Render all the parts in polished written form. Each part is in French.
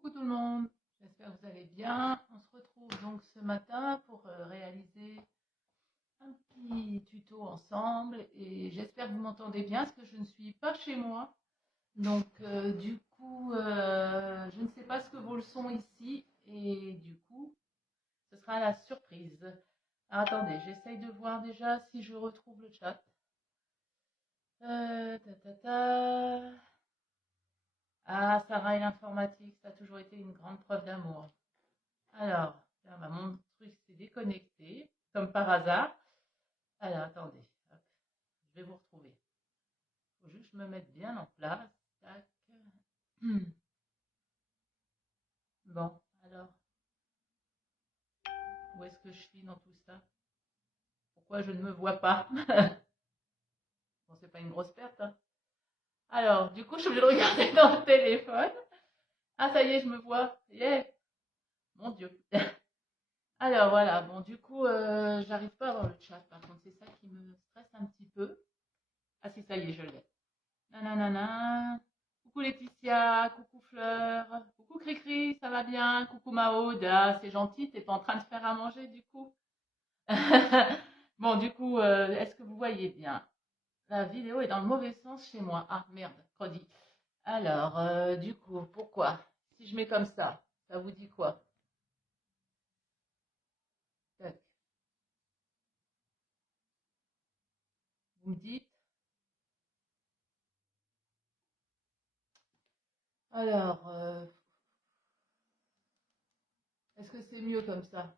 Coucou tout le monde, j'espère que vous allez bien. On se retrouve donc ce matin pour réaliser un petit tuto ensemble et j'espère que vous m'entendez bien parce que je ne suis pas chez moi. Donc du coup, je ne sais pas ce que vaut le son ici et du coup, ce sera la surprise. Alors, attendez, j'essaye de voir déjà si je retrouve le chat. Ta, ta, ta. Ah, Sarah et l'informatique, ça a toujours été une grande preuve d'amour. Alors, là, mon truc s'est déconnecté, comme par hasard. Alors, attendez, hop, je vais vous retrouver. Il faut juste que je me mette bien en place. Tac. Bon, alors, où est-ce que je suis dans tout ça? Pourquoi je ne me vois pas? Bon, c'est pas une grosse perte, hein. Alors, du coup, je suis obligée de regarder dans le téléphone. Ah, ça y est, je me vois. Yeah. Mon Dieu. Alors, voilà. Bon, du coup, j'arrive pas à voir le chat. Par contre, c'est ça qui me stresse un petit peu. Ah si, ça y est, je l'ai. Nanana. Coucou Laetitia, coucou Fleur, coucou Cricri, ça va bien? Coucou Maude, ah, c'est gentil, t'es pas en train de faire à manger du coup? Bon, du coup, est-ce que vous voyez bien? La vidéo est dans le mauvais sens chez moi. Ah merde, credi. Alors, du coup, pourquoi? Si je mets comme ça vous dit quoi? Tac. Vous me dites? Alors, est-ce que c'est mieux comme ça?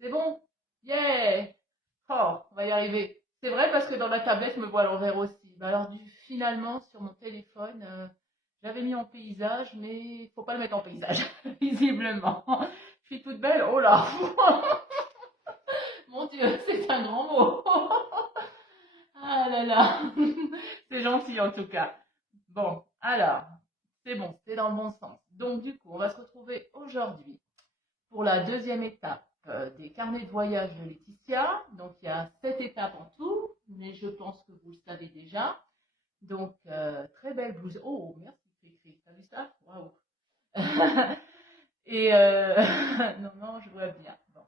C'est bon? Yeah! Oh, on va y arriver. C'est vrai parce que dans ma tablette, je me vois à l'envers aussi. Bah alors, finalement, sur mon téléphone, j'avais mis en paysage, mais il faut pas le mettre en paysage, visiblement. Je suis toute belle. Oh là! Mon Dieu, c'est un grand mot. Ah là là. C'est gentil en tout cas. Bon, alors, c'est bon, c'est dans le bon sens. Donc, du coup, on va se retrouver aujourd'hui pour la deuxième étape des carnets de voyage de Laetitia. Donc il y a 7 étapes en tout, mais je pense que vous le savez déjà. Donc très belle blouse. Oh, merci Cricri, t'as vu ça? Waouh! Et non, non, je vois bien. Bon.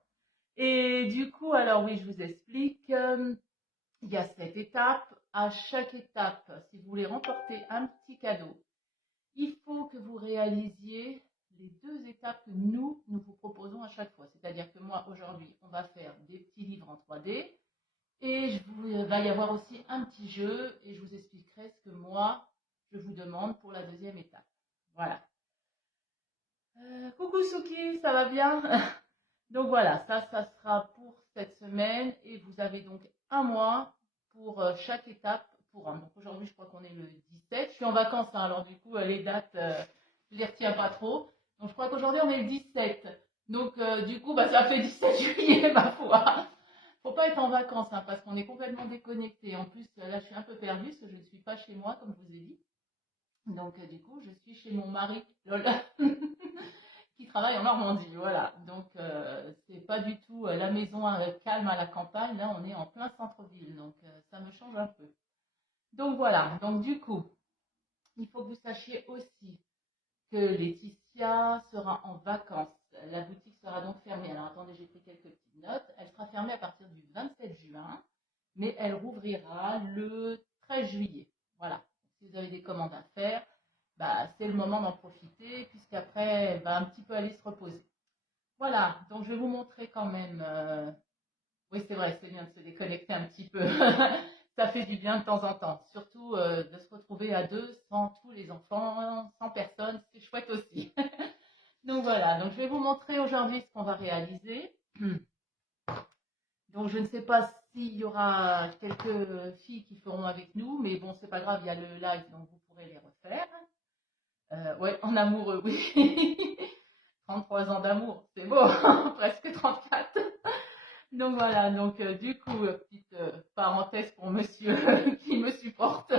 Et du coup, alors oui, je vous explique. Il y a 7 étapes. À chaque étape, si vous voulez remporter un petit cadeau, il faut que vous réalisiez les 2 étapes que nous vous proposons à chaque fois. C'est-à-dire que moi, aujourd'hui, on va faire des petits livres en 3D et il va y avoir aussi un petit jeu et je vous expliquerai ce que moi, je vous demande pour la deuxième étape. Voilà. Coucou Suki, ça va bien? Donc voilà, ça sera pour cette semaine et vous avez donc un mois pour chaque étape pour un. Donc aujourd'hui, je crois qu'on est le 17. Je suis en vacances, hein, alors du coup, les dates, je les retiens pas trop. Donc je crois qu'aujourd'hui, on est le 17. Donc du coup, bah, ça fait 17 juillet, ma foi. Faut pas être en vacances, hein, parce qu'on est complètement déconnecté. En plus, là, je suis un peu perdue parce que je ne suis pas chez moi, comme je vous ai dit. Donc du coup, je suis chez mon mari, lol, qui travaille en Normandie, voilà. Donc c'est pas du tout la maison calme à la campagne, là on est en plein centre-ville, donc ça me change un peu. Donc voilà, donc du coup, il faut que vous sachiez aussi que Laetitia sera en vacances. La boutique sera donc fermée. Alors attendez, j'ai pris quelques petites notes. Elle sera fermée à partir du 27 juin, mais elle rouvrira le 13 juillet. Voilà. Si vous avez des commandes à faire, bah, c'est le moment d'en profiter, puisqu'après, elle va un petit peu aller se reposer. Voilà, donc je vais vous montrer quand même. Oui, c'est vrai, c'est bien de se déconnecter un petit peu. Ça fait du bien de temps en temps. Surtout de se retrouver à deux, sans tous les enfants, sans personne, c'est chouette aussi. Donc voilà, donc je vais vous montrer aujourd'hui ce qu'on va réaliser. Donc je ne sais pas s'il y aura quelques filles qui feront avec nous, mais bon, c'est pas grave, il y a le live, donc vous pourrez les refaire. Ouais, en amoureux, oui. 33 ans d'amour, c'est beau, presque 34. Donc voilà, donc du coup, petite parenthèse pour monsieur qui me supporte.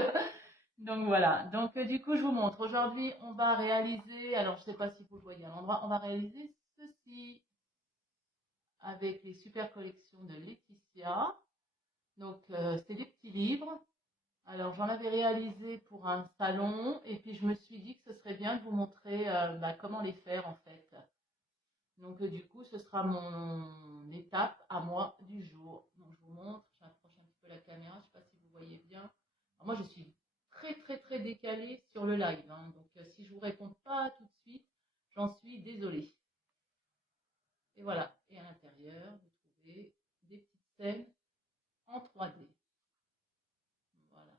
Donc voilà, donc du coup, je vous montre. Aujourd'hui, on va réaliser, alors je ne sais pas si vous le voyez à l'endroit, on va réaliser ceci avec les super collections de Laetitia. Donc c'est des petits livres. Alors, j'en avais réalisé pour un salon et puis je me suis dit que ce serait bien de vous montrer comment les faire en fait. Donc, du coup, ce sera mon étape à moi du jour. Donc, je vous montre, j'approche un petit peu la caméra, je ne sais pas si vous voyez bien. Alors, moi, je suis très décalée sur le live, hein. Donc, si je vous réponds pas tout de suite, j'en suis désolée. Et voilà. Et à l'intérieur, vous trouvez des petites scènes en 3D. Voilà.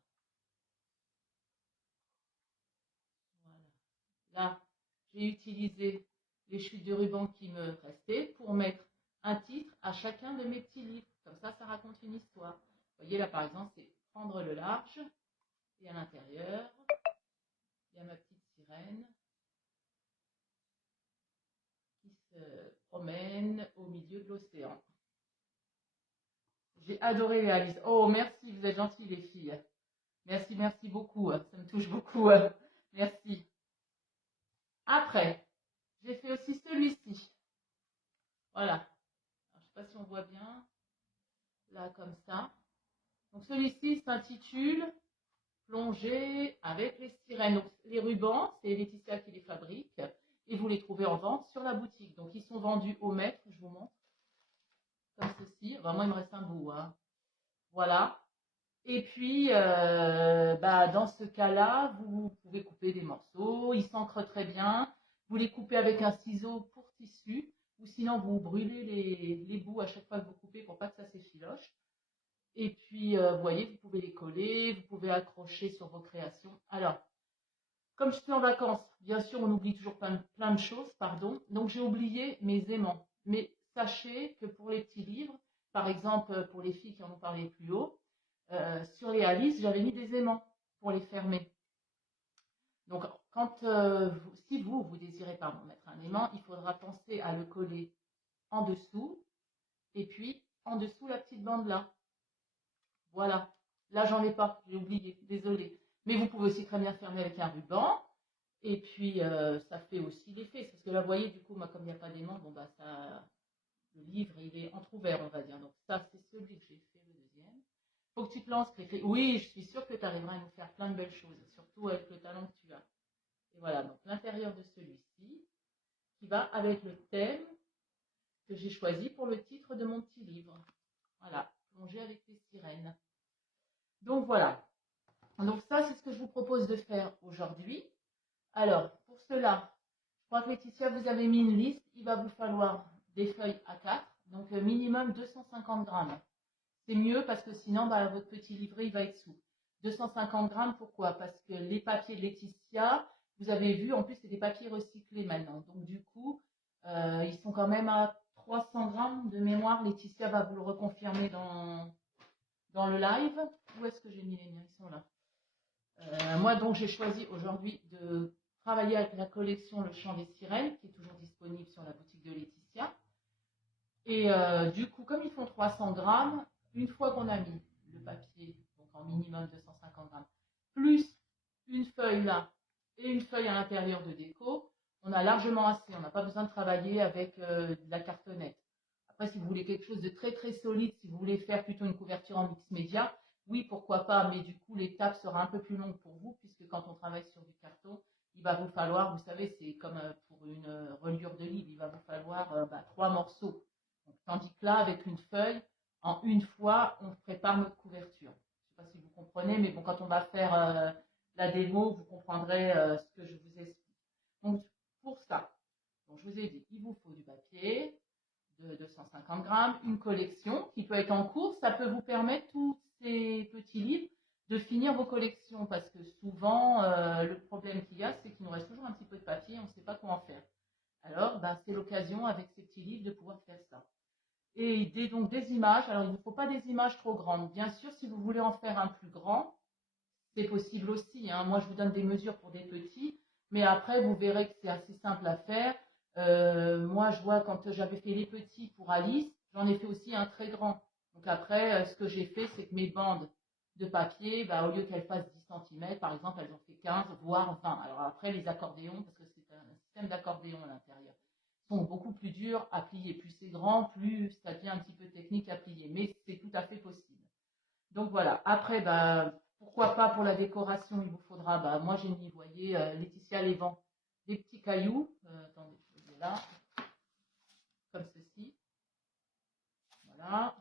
Voilà. Là, j'ai utilisé les chutes de ruban qui me restaient pour mettre un titre à chacun de mes petits livres. Comme ça raconte une histoire. Vous voyez là, par exemple, c'est Prendre le large. Et à l'intérieur, il y a ma petite sirène qui se promène au milieu de l'océan. J'ai adoré les Alice. Oh, merci, vous êtes gentilles les filles. Merci beaucoup. Ça me touche beaucoup. Merci. Après, j'ai fait aussi celui-ci. Voilà. Alors, je ne sais pas si on voit bien. Là, comme ça. Donc, celui-ci s'intitule Plongée avec les sirènes. Donc, les rubans, c'est Laetitia qui les fabrique. Et vous les trouvez en vente sur la boutique. Donc, ils sont vendus au mètre. Je vous montre. Comme ceci. Moi, il me reste un bout. Hein. Voilà. Et puis, dans ce cas-là, vous pouvez couper des morceaux. Ils s'ancrent très bien. Vous les coupez avec un ciseau pour tissu. Ou sinon, vous brûlez les bouts à chaque fois que vous coupez pour pas que ça s'effiloche. Et puis, vous voyez, vous pouvez les coller. Vous pouvez accrocher sur vos créations. Alors, comme je suis en vacances, bien sûr, on oublie toujours plein de choses, pardon. Donc, j'ai oublié mes aimants. Mais sachez que pour les petits livres, par exemple, pour les filles qui en ont parlé plus haut, sur les Alice, j'avais mis des aimants pour les fermer. Donc, si vous désirez mettre un aimant, il faudra penser à le coller en dessous et puis en dessous la petite bande là. Voilà. Là, j'en ai pas, j'ai oublié, désolé. Mais vous pouvez aussi très bien fermer avec un ruban. Et puis, ça fait aussi l'effet. Parce que là, vous voyez, du coup, moi, comme il n'y a pas d'aimant, le livre, il est entrouvert, on va dire. Donc, ça, c'est celui que j'ai fait, le deuxième. Faut que tu te lances, Créfé. Oui, je suis sûre que tu arriveras à nous faire plein de belles choses, surtout avec le talent que tu as. Et voilà, donc l'intérieur de celui-ci, qui va avec le thème que j'ai choisi pour le titre de mon petit livre. Voilà, Plonger avec les sirènes. Donc voilà. Donc ça, c'est ce que je vous propose de faire aujourd'hui. Alors, pour cela, je crois que Laetitia, vous avez mis une liste. Il va vous falloir des feuilles A4, donc minimum 250 grammes. C'est mieux parce que sinon, votre petit livret, il va être sous. 250 grammes, pourquoi? Parce que les papiers de Laetitia, vous avez vu, en plus, c'est des papiers recyclés maintenant. Donc, du coup, ils sont quand même à 300 grammes de mémoire. Laetitia va vous le reconfirmer dans le live. Où est-ce que j'ai mis les miens? Ils sont là. Moi, donc, j'ai choisi aujourd'hui de travailler avec la collection Le Chant des Sirènes, qui est toujours disponible sur la boutique de Laetitia. Et du coup, comme ils font 300 grammes, une fois qu'on a mis le papier, donc en minimum 250 grammes, plus une feuille là et une feuille à l'intérieur de déco, on a largement assez. On n'a pas besoin de travailler avec de la cartonnette. Après, si vous voulez quelque chose de très solide, si vous voulez faire plutôt une couverture en mix média, oui, pourquoi pas, mais du coup, l'étape sera un peu plus longue pour vous, puisque quand on travaille sur du carton, il va vous falloir, vous savez, c'est comme pour une reliure de livre, il va vous falloir 3 morceaux. Donc, tandis que là, avec une feuille, en une fois, on prépare notre couverture. Je ne sais pas si vous comprenez, mais bon, quand on va faire la démo, vous comprendrez ce que je vous explique. Donc, pour ça, donc, je vous ai dit, il vous faut du papier de 250 grammes, une collection qui peut être en cours. Ça peut vous permettre, tous ces petits livres, de finir vos collections parce que souvent, le problème qu'il y a, c'est qu'il nous reste toujours un petit peu de papier et on ne sait pas quoi en faire. Alors, c'est l'occasion avec ces petits livres de pouvoir faire ça. Et donc des images. Alors, il ne faut pas des images trop grandes. Bien sûr, si vous voulez en faire un plus grand, c'est possible aussi. Hein. Moi, je vous donne des mesures pour des petits, mais après, vous verrez que c'est assez simple à faire. Moi, je vois quand j'avais fait les petits pour Alice, j'en ai fait aussi un très grand. Donc après, ce que j'ai fait, c'est que mes bandes de papier, au lieu qu'elles fassent 10 cm, par exemple, elles ont fait 15, voire 20. Alors après, les accordéons, parce que c'est un système d'accordéon à l'intérieur, sont beaucoup plus durs à plier. Plus c'est grand, plus ça devient un petit peu technique à plier. Mais c'est tout à fait possible. Donc voilà. Après, Pourquoi pas pour la décoration, il vous faudra, bah, moi j'ai mis, vous voyez, Laetitia les vend des petits cailloux. Attendez, je vais là, comme ceci. Voilà.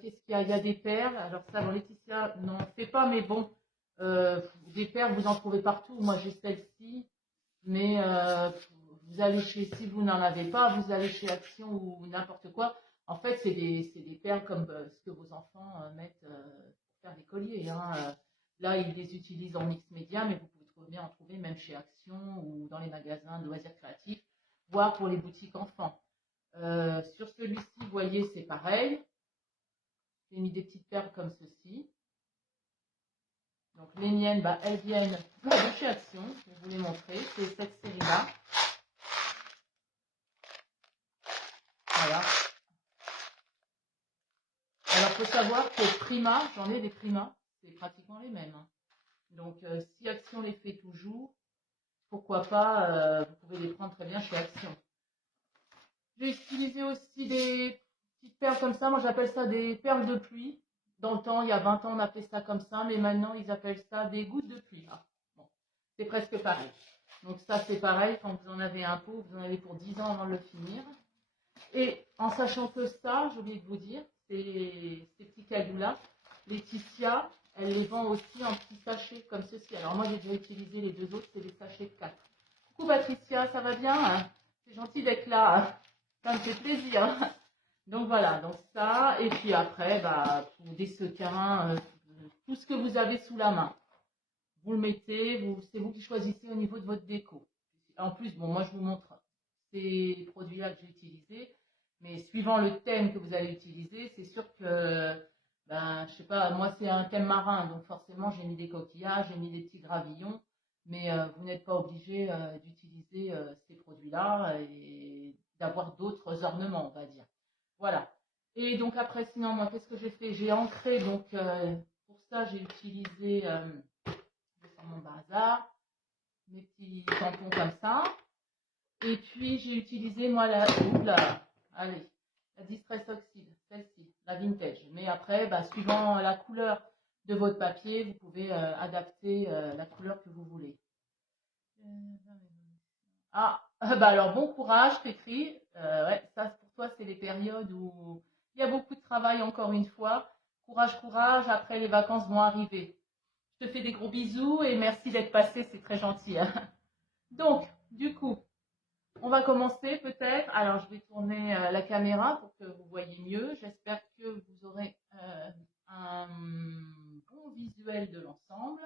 Qu'est-ce qu'il y a? Il y a des perles. Alors ça, bon, Laetitia, non, c'est pas, mais bon, des perles, vous en trouvez partout. Moi, j'ai celle-ci, mais vous allez chez, si vous n'en avez pas, vous allez chez Action ou n'importe quoi. En fait, c'est des perles comme ce que vos enfants mettent pour faire des colliers. Hein. Là, ils les utilisent en mix média, mais vous pouvez bien en trouver même chez Action ou dans les magasins de loisirs créatifs, voire pour les boutiques enfants. Sur celui-ci, vous voyez, c'est pareil. J'ai mis des petites perles comme ceci. Donc les miennes, bah, elles viennent de chez Action. Je vais vous les montrer. C'est cette série-là. Voilà. Alors, il faut savoir que Prima, j'en ai des Prima, c'est pratiquement les mêmes. Hein. Donc, si Action les fait toujours, pourquoi pas, vous pouvez les prendre très bien chez Action. J'ai utilisé aussi des petites perles comme ça. Moi, j'appelle ça des perles de pluie. Dans le temps, il y a 20 ans, on appelait ça comme ça, mais maintenant, ils appellent ça des gouttes de pluie. Ah, bon, c'est presque pareil. Donc, ça, c'est pareil. Quand vous en avez un pot, vous en avez pour 10 ans avant de le finir. Et en sachant que ça, j'ai oublié de vous dire, ces petits cailloux-là, Laetitia, elle les vend aussi en petits sachets comme ceci. Alors, moi, j'ai déjà utilisé les deux autres, c'est des sachets de 4. Coucou Patricia, ça va bien? C'est gentil d'être là. Ça me fait plaisir. Donc voilà, donc ça, et puis après, bah, pour des sequins, tout ce que vous avez sous la main. Vous le mettez, c'est vous qui choisissez au niveau de votre déco. En plus, bon, moi je vous montre ces produits-là que j'ai utilisés, mais suivant le thème que vous allez utiliser, c'est sûr que, ben, je sais pas, moi c'est un thème marin, donc forcément j'ai mis des coquillages, j'ai mis des petits gravillons, mais vous n'êtes pas obligé d'utiliser ces produits-là et d'avoir d'autres ornements, on va dire. Voilà. Et donc après, sinon, moi, qu'est-ce que j'ai fait? J'ai ancré, donc pour ça, j'ai utilisé, je vais faire mon bazar, mes petits tampons comme ça. Et puis, j'ai utilisé, moi, allez, la Distress Oxide, celle-ci, la Vintage. Mais après, bah, suivant la couleur de votre papier, vous pouvez adapter la couleur que vous voulez. Ah, bah alors bon courage, Pétri. Ouais, ça pour toi, c'est les périodes où il y a beaucoup de travail encore une fois. Courage, courage, après les vacances vont arriver. Je te fais des gros bisous et merci d'être passé, c'est très gentil. Hein. Donc, du coup, on va commencer peut-être. Alors, je vais tourner la caméra pour que vous voyez mieux. J'espère que vous aurez un bon visuel de l'ensemble.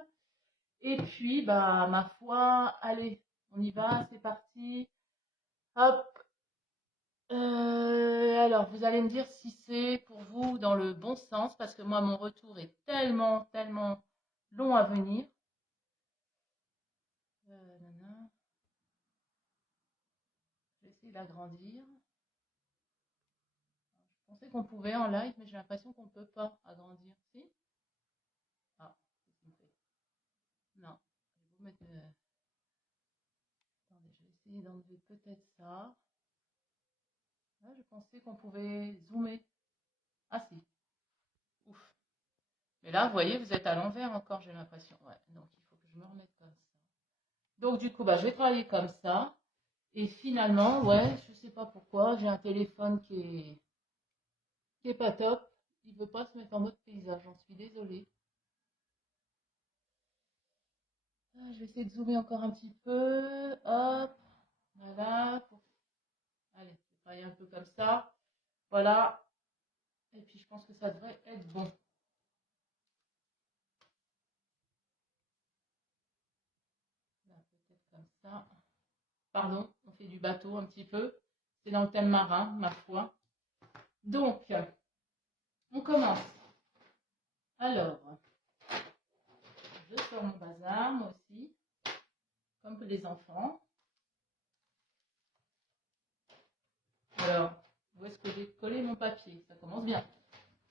Et puis, bah, ma foi, allez, on y va, c'est parti. Hop. Alors, vous allez me dire si c'est pour vous dans le bon sens, parce que moi, mon retour est tellement, tellement long à venir. Je vais essayer d'agrandir. Je pensais qu'on pouvait en live, mais j'ai l'impression qu'on ne peut pas agrandir. Si? Ah, qu'est-ce qu'il me fait? Non. Je vais vous mettre. Attendez, je vais essayer d'enlever peut-être ça. Là, je pensais qu'on pouvait zoomer. Ah si. Ouf. Mais là, vous voyez, vous êtes à l'envers encore, j'ai l'impression. Ouais, donc il faut que je me remette comme ça. Donc du coup, bah, je vais travailler comme ça. Et finalement, ouais, je sais pas pourquoi, j'ai un téléphone qui est pas top. Il veut pas se mettre en mode paysage, j'en suis désolée. Ah, je vais essayer de zoomer encore un petit peu. Hop, voilà. Allez, je vais travailler un peu comme ça. Voilà. Et puis je pense que ça devrait être bon. Là, peut-être comme ça. Pardon, on fait du bateau un petit peu. C'est dans le thème marin, ma foi. Donc, on commence. Alors, je sors mon bazar, moi aussi, comme les enfants. Alors, où est-ce que j'ai collé mon papier? Ça commence bien.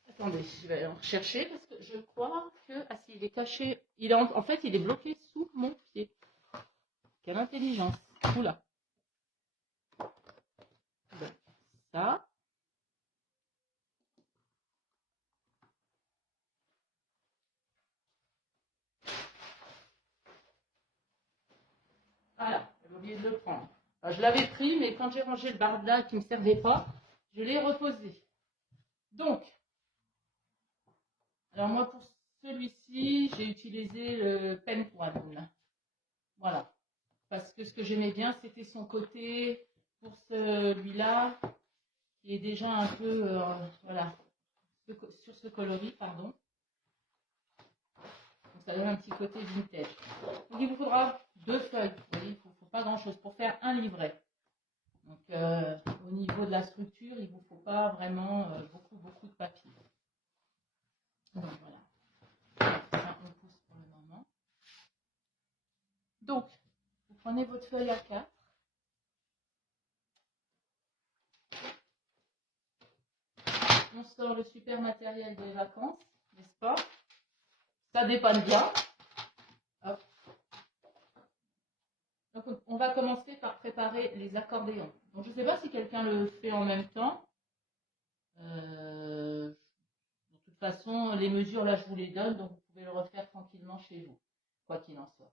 Attendez, je vais en rechercher parce que je crois que... Ah si, il est caché. En fait, il est bloqué sous mon pied. Quelle intelligence. Oula. Donc, ça. prendre. Alors, je l'avais pris, mais quand j'ai rangé le barda qui ne me servait pas, je l'ai reposé. Donc, alors moi pour celui-ci, j'ai utilisé le Pen One. Voilà. Parce que ce que j'aimais bien, c'était son côté, pour celui-là, qui est déjà un peu, voilà, sur ce coloris, pardon. Donc ça donne un petit côté vintage. Donc il vous faudra 2 feuilles. Vous voyez, il ne faut pas grand-chose pour faire un livret. Donc au niveau de la structure, il ne vous faut pas vraiment beaucoup de papier. Donc voilà. Ça, on pousse pour le moment. Donc, vous prenez votre feuille A4. On sort le super matériel des vacances, n'est-ce pas? Ça dépanne bien. Hop. Donc, on va commencer par préparer les accordéons. Donc, je ne sais pas si quelqu'un le fait en même temps. De toute façon, les mesures, là, je vous les donne, donc vous pouvez le refaire tranquillement chez vous, quoi qu'il en soit.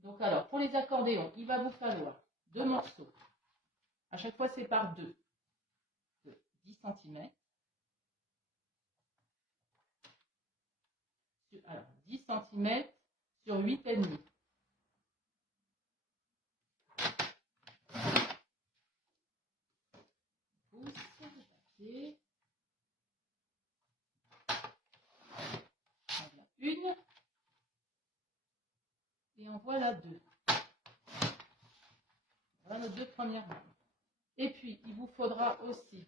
Donc, alors, pour les accordéons, il va vous falloir 2 morceaux. À chaque fois, c'est par 2. De 10 cm. Alors, 10 cm sur 8,5. Pouce, papier. Voilà une. Et en voilà 2. Voilà nos 2 premières mains. Et puis, il vous faudra aussi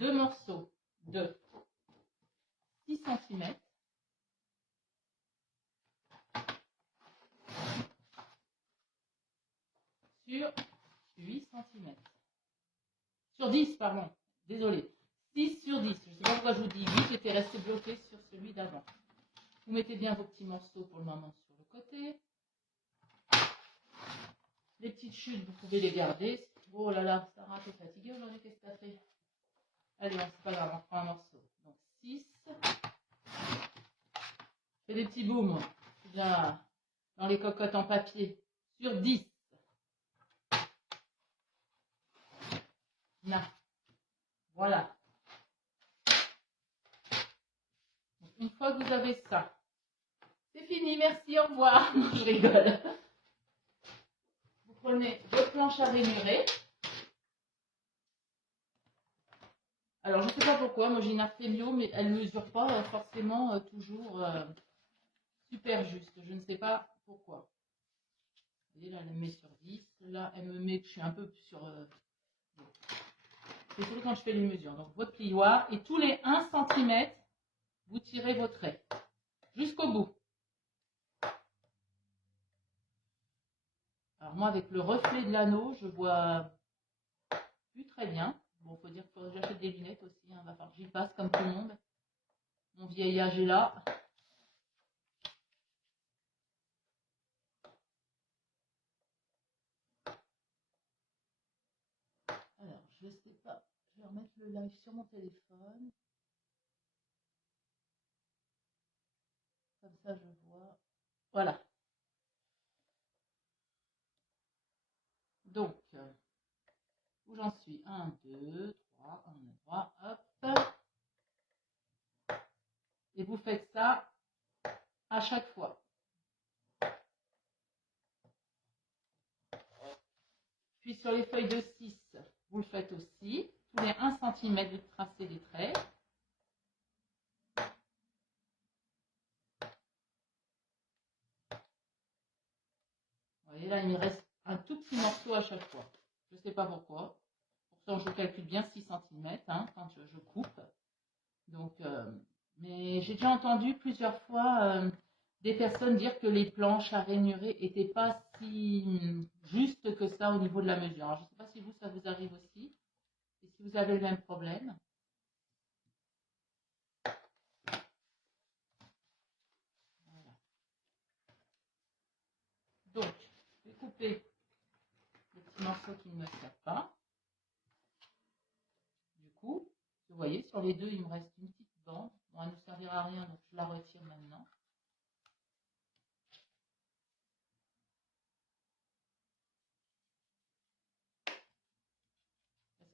2 morceaux de 6 cm sur 8 cm. Sur 10, pardon. Désolé. 6 sur 10. Je ne sais pas pourquoi je vous dis 8, j'étais resté bloqué sur celui d'avant. Vous mettez bien vos petits morceaux pour le moment sur le côté. Les petites chutes, vous pouvez les garder. Oh là là, Sarah, t'es fatiguée aujourd'hui, qu'est-ce que t'as fait? Allez, c'est pas grave, on prend un morceau. Donc 6. Fais des petits booms. Bien dans les cocottes en papier. Sur 10. Là. Voilà. Donc, une fois que vous avez ça, c'est fini, merci, au revoir. Je rigole. Vous prenez votre planche à ranurer. Alors, je ne sais pas pourquoi, moi j'ai une Artemio, mais elle ne mesure pas forcément toujours super juste. Je ne sais pas pourquoi. Vous voyez, là, elle me met sur 10. Là, elle me met que je suis un peu sur... c'est surtout quand je fais les mesures. Donc, votre plioir. Et tous les 1 cm, vous tirez vos traits. Jusqu'au bout. Alors, moi, avec le reflet de l'anneau, je vois plus très bien. Bon, faut dire que j'achète des lunettes aussi. Hein, va falloir que j'y passe comme tout le monde. Mon vieil âge est là. Alors, je sais pas. Je vais remettre le live sur mon téléphone. Comme ça, je vois. Voilà. Donc, où j'en suis? 1, 2, 3, on est droit. Hop. Et vous faites ça à chaque fois. Puis sur les feuilles de 6, vous le faites aussi. Tous les 1 cm, vous tracez des traits. Vous voyez, là, il me reste un tout petit morceau à chaque fois. Je ne sais pas pourquoi. Pourtant, je calcule bien 6 cm hein, quand je coupe. Donc, mais j'ai déjà entendu plusieurs fois des personnes dire que les planches à ranurer n'étaient pas si justes que ça au niveau de la mesure. Alors, je ne sais pas si vous, ça vous arrive aussi. Et si vous avez le même problème. Voilà. Donc, je vais couper les petits morceaux qui ne me servent pas. Du coup, vous voyez, sur les deux, il me reste une petite bande. Bon, elle ne servira à rien, donc je la retire maintenant.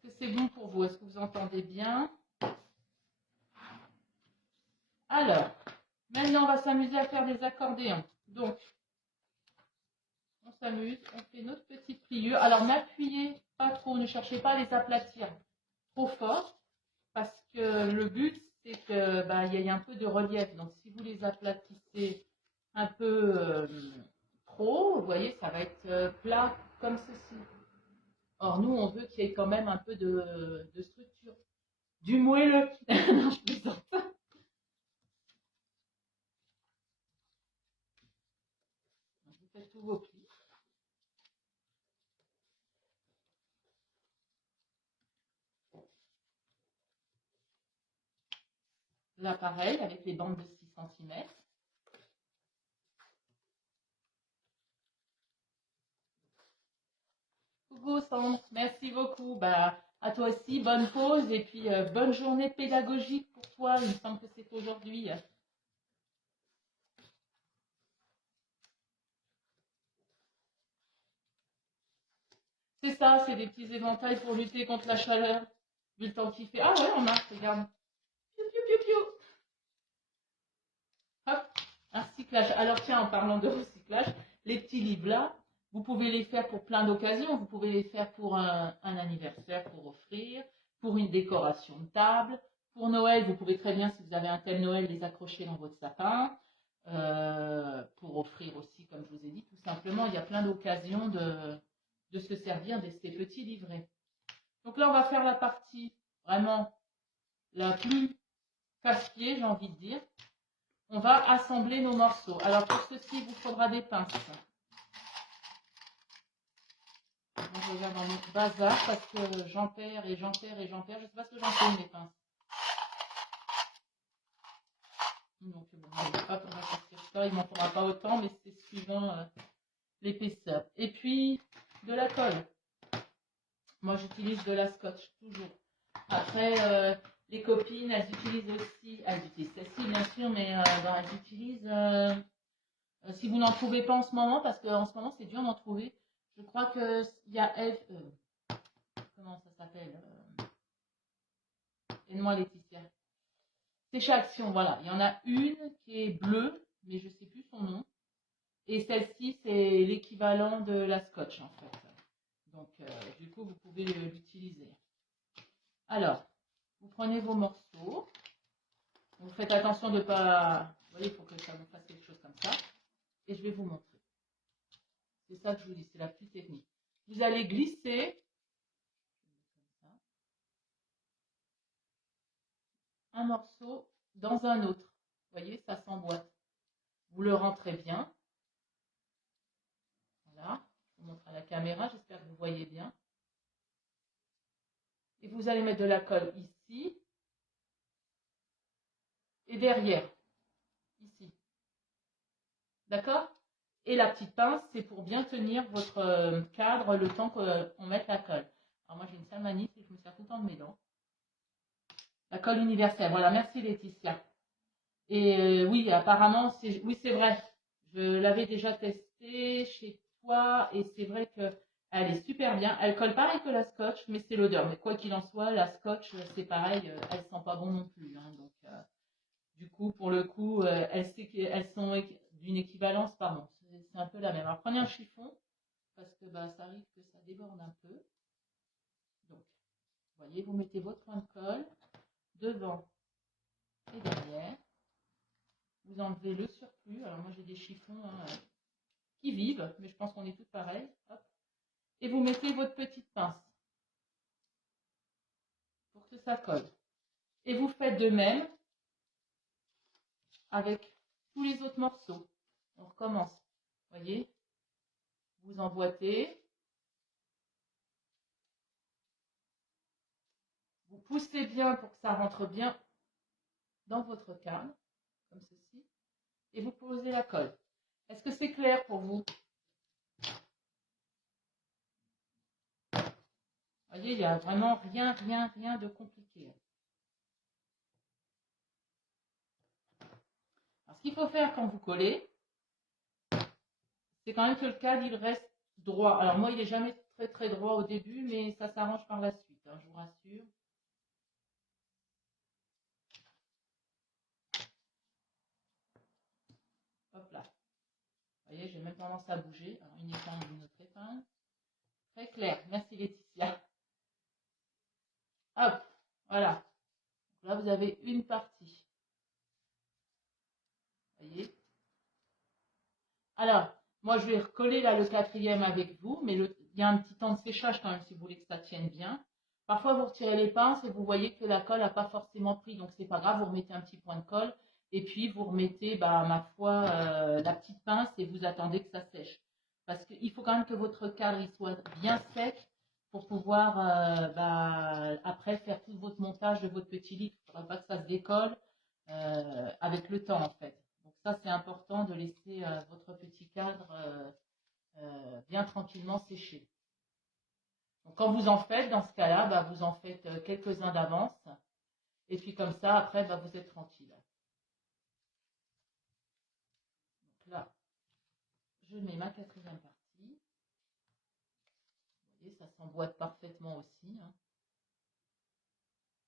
que c'est bon pour vous? Est-ce que vous entendez bien? Alors, maintenant, on va s'amuser à faire des accordéons. Donc, on s'amuse, on fait notre petite pliure. Alors, n'appuyez pas trop, ne cherchez pas à les aplatir trop fort, parce que le but, c'est que il y ait un peu de relief. Donc, si vous les aplatissez un peu trop, vous voyez, ça va être plat comme ceci. Or, nous, on veut qu'il y ait quand même un peu de structure. Du moelleux. Non, je plaisante. Vous faites tous vos plis. Là, pareil, avec les bandes de 6 cm. Coucou Sandre, merci beaucoup. À toi aussi, bonne pause et puis bonne journée pédagogique pour toi. Il me semble que c'est aujourd'hui. C'est ça, c'est des petits éventails pour lutter contre la chaleur. Vu le temps qu'il fait. Ah ouais, on marche, regarde. Piou, piou, piou, piou. Hop, un recyclage. Alors tiens, en parlant de recyclage, les petits livres là, vous pouvez les faire pour plein d'occasions. Vous pouvez les faire pour un anniversaire, pour offrir, pour une décoration de table. Pour Noël, vous pouvez très bien, si vous avez un tel Noël, les accrocher dans votre sapin. Pour offrir aussi, comme je vous ai dit, tout simplement, il y a plein d'occasions de se servir de ces petits livrets. Donc là, on va faire la partie vraiment la plus casse-pied, j'ai envie de dire. On va assembler nos morceaux. Alors pour ceci, il vous faudra des pinces. Je regarde dans mon bazar parce que j'en perds et j'en perds et j'en perds. Je ne sais pas ce que j'en fais mes pinces. Donc bon, hop, on va sortir ça. Il ne m'en faudra pas autant, mais c'est suivant l'épaisseur. Et puis de la colle. Moi j'utilise de la scotch toujours. Après, les copines, elles utilisent aussi, elles utilisent celle-ci bien sûr, mais elles utilisent, si vous n'en trouvez pas en ce moment, parce qu'en ce moment c'est dur d'en trouver, je crois qu'il y a comment ça s'appelle aide-moi Laetitia. C'est chez Action, voilà. Il y en a une qui est bleue, mais je ne sais plus son nom. Et celle-ci, c'est l'équivalent de la scotch en fait. Donc du coup, vous pouvez l'utiliser. Alors, vous prenez vos morceaux. Vous faites attention de ne pas... Vous voyez, il faut que ça vous fasse quelque chose comme ça. Et je vais vous montrer. C'est ça que je vous dis, c'est la plus technique. Vous allez glisser un morceau dans un autre. Vous voyez, ça s'emboîte. Vous le rentrez bien. Voilà. Je vous montre à la caméra, j'espère que vous voyez bien. Et vous allez mettre de la colle ici et derrière. Ici. D'accord? Et la petite pince, c'est pour bien tenir votre cadre le temps qu'on mette la colle. Alors moi, j'ai une sale manie, c'est que je me sers tout le temps de mes dents. La colle universelle. Voilà, merci Laetitia. Et oui, apparemment, oui, c'est vrai. Je l'avais déjà testée chez toi et c'est vrai qu'elle est super bien. Elle colle pareil que la scotch, mais c'est l'odeur. Mais quoi qu'il en soit, la scotch, c'est pareil, elle sent pas bon non plus. Hein. Donc, du coup, pour le coup, elles sont d'une équivalence, pardon. C'est un peu la même. Alors, prenez un chiffon parce que ça arrive que ça déborde un peu. Donc, vous voyez, vous mettez votre point de colle devant et derrière. Vous enlevez le surplus. Alors moi j'ai des chiffons qui vivent, mais je pense qu'on est toutes pareilles. Hop. Et vous mettez votre petite pince pour que ça colle. Et vous faites de même avec tous les autres morceaux. On recommence. Vous voyez, vous emboîtez. Vous poussez bien pour que ça rentre bien dans votre cadre, comme ceci. Et vous posez la colle. Est-ce que c'est clair pour vous? Vous voyez, il n'y a vraiment rien de compliqué. Alors, ce qu'il faut faire quand vous collez, c'est quand même que le cadre il reste droit. Alors moi, il n'est jamais très très droit au début, mais ça s'arrange par la suite, hein, je vous rassure. Hop là. Vous voyez, j'ai même tendance à bouger. Alors, une épingle, une autre épingle. Très clair. Merci Laetitia. Hop, voilà. Là, vous avez une partie. Vous voyez. Alors, moi, je vais recoller là le quatrième avec vous, mais il y a un petit temps de séchage quand même si vous voulez que ça tienne bien. Parfois, vous retirez les pinces et vous voyez que la colle n'a pas forcément pris, donc c'est pas grave, vous remettez un petit point de colle et puis vous remettez, bah, ma foi, la petite pince et vous attendez que ça sèche. Parce qu'il faut quand même que votre cadre il soit bien sec pour pouvoir bah, après faire tout votre montage de votre petit lit. Il ne faudra pas que ça se décolle avec le temps en fait. Donc ça c'est important de laisser votre petit cadre bien tranquillement sécher. Donc, quand vous en faites, dans ce cas-là, bah, vous en faites quelques-uns d'avance. Et puis comme ça, après, bah, vous êtes tranquille. Donc là, je mets ma quatrième partie. Vous voyez, ça s'emboîte parfaitement aussi. Hein.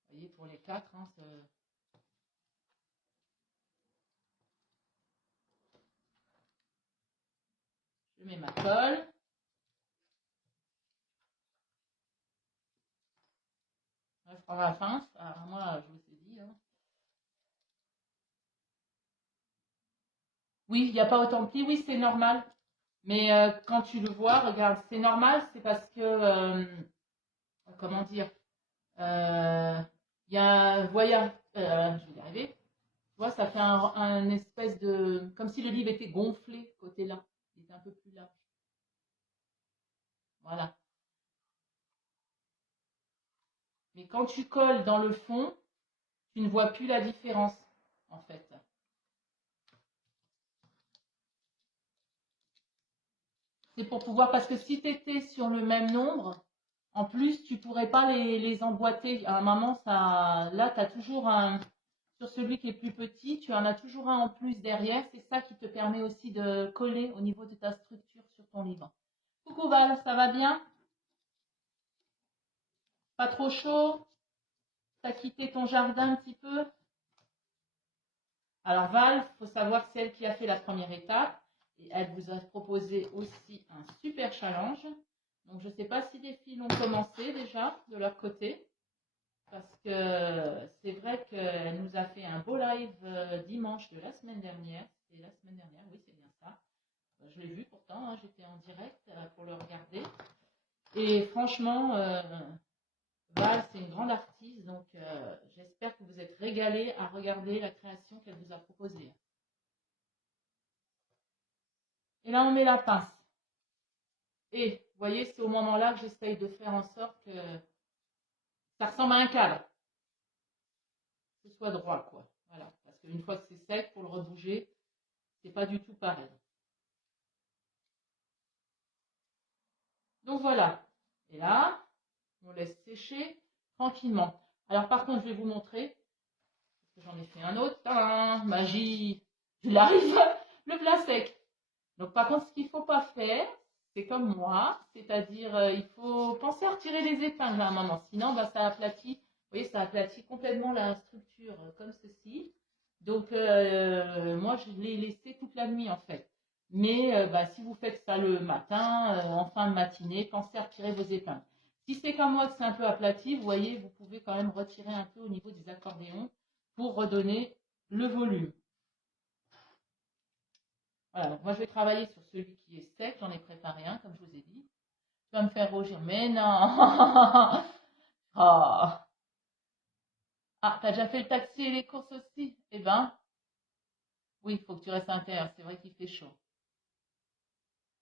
Vous voyez, pour les quatre, hein, je mets ma colle. Je prends la pince. Alors moi, je vous ai dit. Hein. Oui, il n'y a pas autant de plis. Oui, c'est normal. Mais quand tu le vois, regarde, c'est normal, c'est parce que, comment dire, il y a, voyage, je vais y arriver, tu vois, ça fait un espèce de, comme si le livre était gonflé côté là, il était un peu plus large. Voilà. Mais quand tu colles dans le fond, tu ne vois plus la différence, en fait. C'est pour pouvoir, parce que si tu étais sur le même nombre, en plus, tu pourrais pas les emboîter. À un moment, ça, là, tu as toujours un, sur celui qui est plus petit, tu en as toujours un en plus derrière. C'est ça qui te permet aussi de coller au niveau de ta structure sur ton livre. Coucou Val, ça va bien? Pas trop chaud? T'as quitté ton jardin un petit peu? Alors Val, il faut savoir que c'est elle qui a fait la première étape. Et elle vous a proposé aussi un super challenge. Donc je ne sais pas si les filles ont commencé déjà de leur côté. Parce que c'est vrai qu'elle nous a fait un beau live dimanche de la semaine dernière. C'est la semaine dernière, oui c'est bien ça. Je l'ai vu pourtant, hein, j'étais en direct pour le regarder. Et franchement, Val, c'est une grande artiste, donc j'espère que vous êtes régalés à regarder la création qu'elle vous a proposée. Et là, on met la pince. Et, vous voyez, c'est au moment-là que j'essaye de faire en sorte que ça ressemble à un cadre. Que ce soit droit, quoi. Voilà. Parce qu'une fois que c'est sec, pour le rebouger, c'est pas du tout pareil. Donc voilà. Et là, on laisse sécher tranquillement. Alors par contre, je vais vous montrer, parce que j'en ai fait un autre. Tadam, magie, il arrive, le plat sec. Donc par contre, ce qu'il ne faut pas faire, c'est comme moi, c'est-à-dire il faut penser à retirer les épingles à un moment, sinon bah, ça aplatit, vous voyez, ça aplatit complètement la structure comme ceci. Donc moi, je l'ai laissé toute la nuit en fait. Mais bah, si vous faites ça le matin, en fin de matinée, pensez à retirer vos épingles. Si c'est comme moi que c'est un peu aplati, vous voyez, vous pouvez quand même retirer un peu au niveau des accordéons pour redonner le volume. Voilà, donc moi je vais travailler sur celui qui est sec, j'en ai préparé un, comme je vous ai dit. Tu vas me faire rougir, mais non. Oh. Ah, t'as déjà fait le taxi et les courses aussi? Eh ben, oui, il faut que tu restes à l'intérieur, c'est vrai qu'il fait chaud.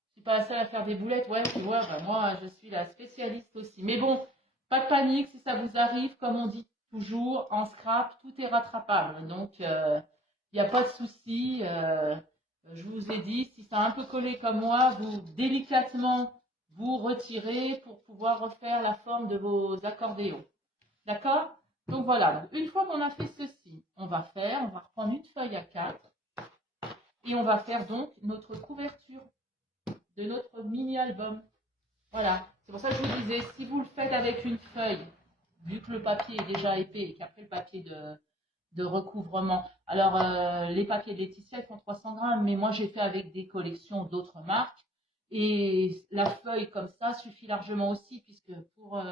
Je suis pas la seule à faire des boulettes, ouais, tu vois, bah, moi je suis la spécialiste aussi. Mais bon, pas de panique si ça vous arrive, comme on dit toujours, en scrap, tout est rattrapable. Donc, il n'y a pas de souci. Je vous ai dit, si ça a un peu collé comme moi, vous délicatement vous retirez pour pouvoir refaire la forme de vos accordéons. D'accord? Donc voilà, donc, une fois qu'on a fait ceci, on va reprendre une feuille à 4 et on va faire donc notre couverture de notre mini-album. Voilà. C'est pour ça que je vous disais, si vous le faites avec une feuille, vu que le papier est déjà épais et qu'après le papier de recouvrement. Alors, les papiers de Laetitia, ils font 300 grammes, mais moi, j'ai fait avec des collections d'autres marques. Et la feuille comme ça suffit largement aussi, puisque pour,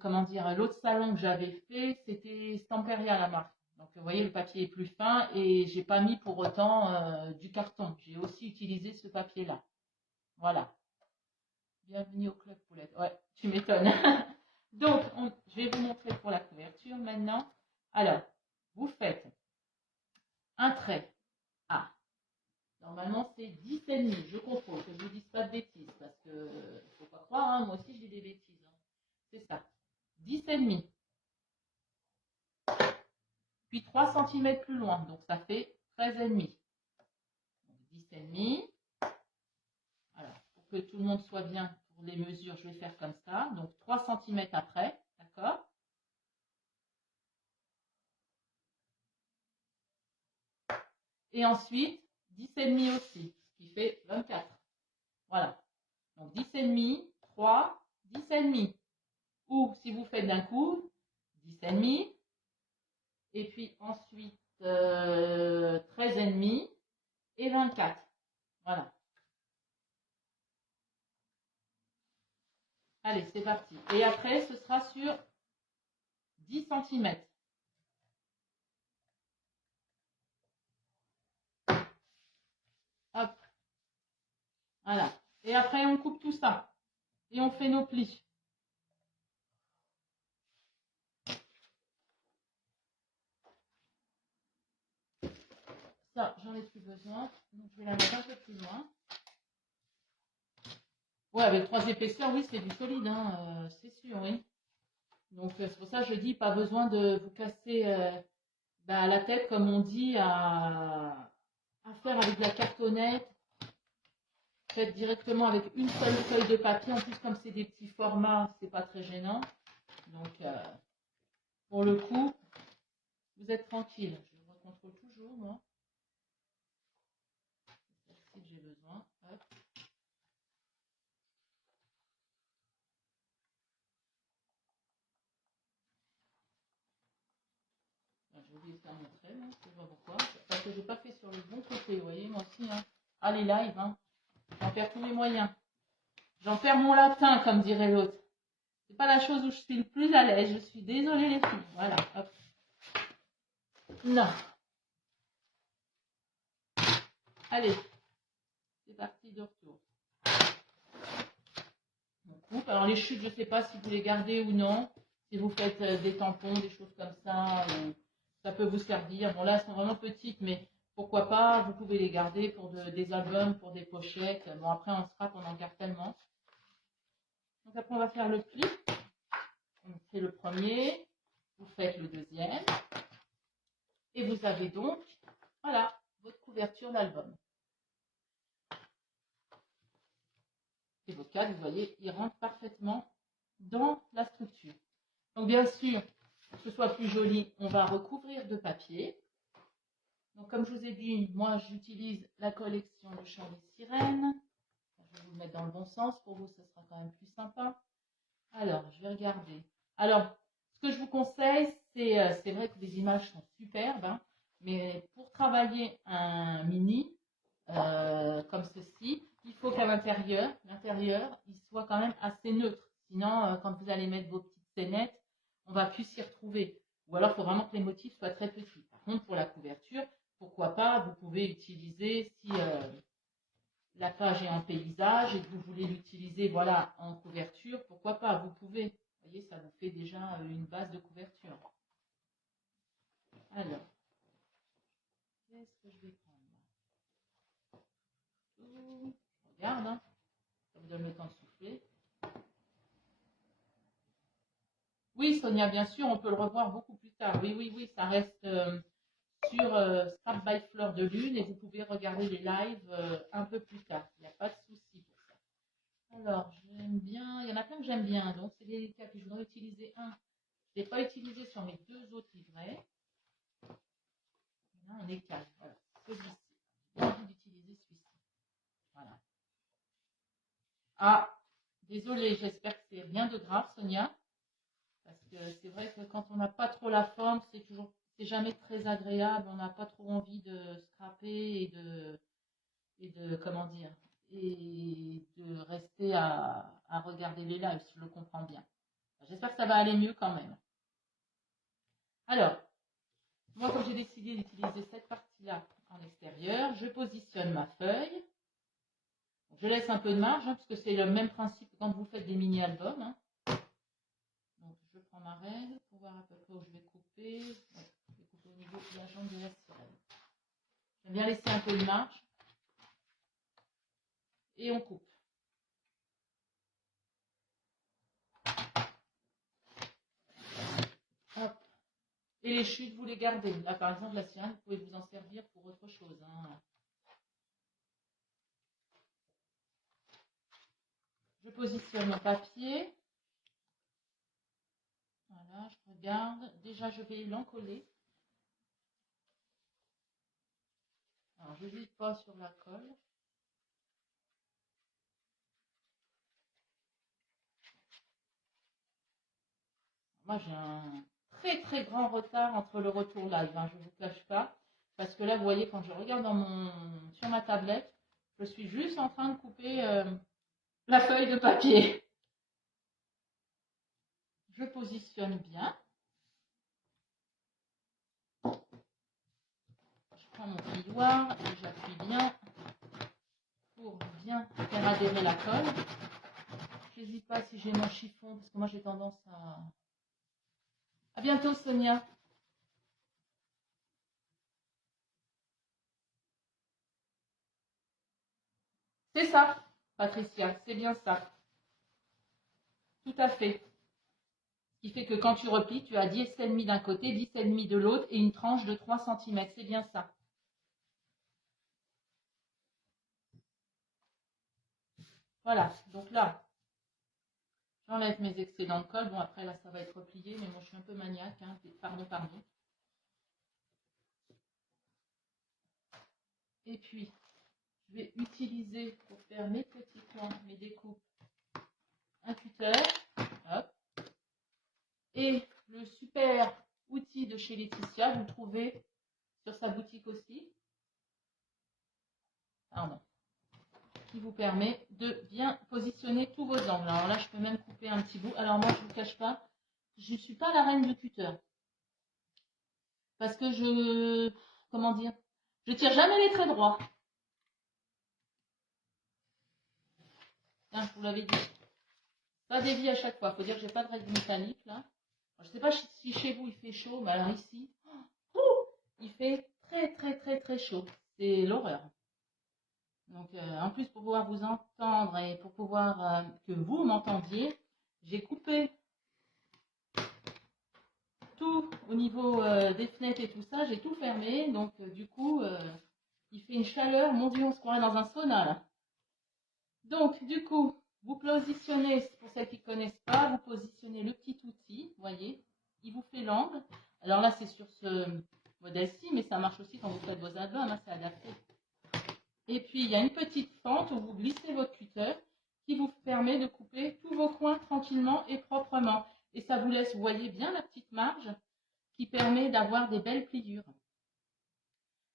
comment dire, l'autre salon que j'avais fait, c'était Stamperia la marque. Donc, vous voyez, le papier est plus fin et j'ai pas mis pour autant du carton. J'ai aussi utilisé ce papier-là. Voilà. Bienvenue au Club Poulette. Ouais, tu m'étonnes. Donc, je vais vous montrer pour la couverture maintenant. Alors, vous faites un trait. Ah, normalement c'est 10,5. Je contrôle, que je ne vous dise pas de bêtises, parce que faut pas croire, hein, moi aussi je dis des bêtises. Hein. C'est ça. 10,5. Puis 3 cm plus loin, donc ça fait 13,5. 10,5. Alors, pour que tout le monde soit bien pour les mesures, je vais faire comme ça. Donc 3 cm après, d'accord? Et ensuite, 10,5 aussi, ce qui fait 24. Voilà. Donc 10,5, 3, 10,5. Ou si vous faites d'un coup, 10,5. Et puis ensuite 13,5 et 24. Voilà. Allez, c'est parti. Et après, ce sera sur 10 cm. Hop. Voilà. Et après, on coupe tout ça. Et on fait nos plis. Ça, j'en ai plus besoin. Donc, je vais la mettre un peu plus loin. Ouais, avec 3 épaisseurs, oui, c'est du solide, hein, c'est sûr, oui. Donc, c'est pour ça que je dis, pas besoin de vous casser la tête, comme on dit, à faire avec de la cartonnette. Faites directement avec une seule feuille de papier. En plus, comme c'est des petits formats, c'est pas très gênant. Donc, pour le coup, vous êtes tranquille. Je recontrôle toujours, moi. Si j'ai besoin. Hop. J'ai oublié de faire mon trait, là. Je sais pas pourquoi. Parce que j'ai pas fait sur le bon côté. Vous voyez, moi aussi. Hein. Ah, les lives, hein. J'en perds tous mes moyens. J'en perds mon latin, comme dirait l'autre. C'est pas la chose où je suis le plus à l'aise. Je suis désolée, les filles. Voilà. Hop. Non. Allez. C'est parti de retour. On coupe. Alors les chutes, je ne sais pas si vous les gardez ou non. Si vous faites des tampons, des choses comme ça, ça peut vous servir. Bon là, elles sont vraiment petites, mais pourquoi pas, vous pouvez les garder pour des albums, pour des pochettes. Bon après, on sera qu'on en garde tellement. Donc après, on va faire le pli. On fait le premier, vous faites le deuxième. Et vous avez donc, voilà, votre couverture d'album. Et vos cadres, vous voyez, ils rentrent parfaitement dans la structure. Donc bien sûr, pour que ce soit plus joli, on va recouvrir de papier. Donc comme je vous ai dit, moi j'utilise la collection de Charlie Sirène. Je vais vous le mettre dans le bon sens, pour vous ce sera quand même plus sympa. Alors, je vais regarder. Alors, ce que je vous conseille, c'est vrai que les images sont superbes, hein, mais pour travailler un mini, comme ceci, il faut qu'à l'intérieur, il soit quand même assez neutre. Sinon, quand vous allez mettre vos petites scénettes, on va plus s'y retrouver. Ou alors, il faut vraiment que les motifs soient très petits. Par contre, pour la couverture, pourquoi pas, vous pouvez utiliser, si la page est en paysage et que vous voulez l'utiliser voilà, en couverture, pourquoi pas, vous pouvez. Vous voyez, ça vous fait déjà une base de couverture. Alors, qu'est-ce que je vais prendre? Je regarde, hein. Ça vous donne le temps de souffler. Oui, Sonia, bien sûr, on peut le revoir beaucoup plus tard. Oui, oui, oui, ça reste sur Scrap by Fleur de Lune et vous pouvez regarder les lives un peu plus tard. Il n'y a pas de souci pour ça. Alors, j'aime bien, il y en a plein que j'aime bien, donc c'est délicat. Puis je voudrais utiliser un. Je ne l'ai pas utilisé sur mes deux autres livrets. Là, on est calme. Voilà, celui-ci. J'ai envie d'utiliser celui-ci. Voilà. Ah, Désolée, j'espère que c'est rien de grave, Sonia. Parce que c'est vrai que quand on n'a pas trop la forme, c'est jamais très agréable. On n'a pas trop envie de scraper comment dire, et de rester à regarder les lives, si je le comprends bien. J'espère que ça va aller mieux quand même. Alors, moi, comme j'ai décidé d'utiliser cette partie-là en extérieur, je positionne ma feuille. Je laisse un peu de marge, hein, parce que c'est le même principe quand vous faites des mini-albums. Hein. Donc, je prends ma règle pour voir à peu près où je vais couper. Ouais, je vais couper au niveau de la jambe de la sirène. J'aime bien laisser un peu de marge. Et on coupe. Hop. Et les chutes, vous les gardez. Là, par exemple, la sirène, vous pouvez vous en servir pour autre chose. Hein. Je positionne mon papier. Voilà, je regarde. Déjà, je vais l'encoller. Alors, je n'hésite pas sur la colle. Moi, j'ai un très très grand retard entre le retour live, hein, je ne vous cache pas. Parce que là, vous voyez, quand je regarde sur ma tablette, je suis juste en train de couper la feuille de papier. Je positionne bien. Je prends mon plioir et j'appuie bien pour bien faire adhérer la colle. Je n'hésite pas si j'ai mon chiffon, parce que moi j'ai tendance à... À bientôt, Sonia. C'est ça, Patricia, c'est bien ça. Tout à fait. Ce qui fait que quand tu replies, tu as 10,5 d'un côté, 10,5 de l'autre et une tranche de 3 cm. C'est bien ça. Voilà, donc là, j'enlève mes excédents de colle. Bon, après, là, ça va être replié, mais moi, je suis un peu maniaque. Hein. Pardon, pardon. Et puis, je vais utiliser pour faire mes petits coins, mes découpes, un cutter. Hop. Et le super outil de chez Laetitia, vous le trouvez sur sa boutique aussi. Pardon. Qui vous permet de bien positionner tous vos angles. Alors là, je peux même couper un petit bout. Alors moi, je ne vous cache pas, je ne suis pas la reine du cutter. Parce que comment dire, je tire jamais les traits droits. Tiens, je vous l'avais dit. Ça dévie à chaque fois. Il faut dire que j'ai pas de règle mécanique là. Alors, je sais pas si chez vous il fait chaud, mais alors ici, il fait très très très très chaud. C'est l'horreur. Donc en plus pour pouvoir vous entendre et pour pouvoir que vous m'entendiez, j'ai coupé tout au niveau des fenêtres et tout ça, j'ai tout fermé. Donc du coup, il fait une chaleur, mon Dieu, on se croirait dans un sauna là. Donc du coup, vous positionnez, pour celles qui ne connaissent pas, vous positionnez le petit outil, vous voyez, il vous fait l'angle. Alors là, c'est sur ce modèle-ci, mais ça marche aussi quand vous faites vos albums, hein, c'est adapté. Et puis, il y a une petite fente où vous glissez votre cutter qui vous permet de couper tous vos coins tranquillement et proprement. Et ça vous laisse, vous voyez bien la petite marge qui permet d'avoir des belles pliures.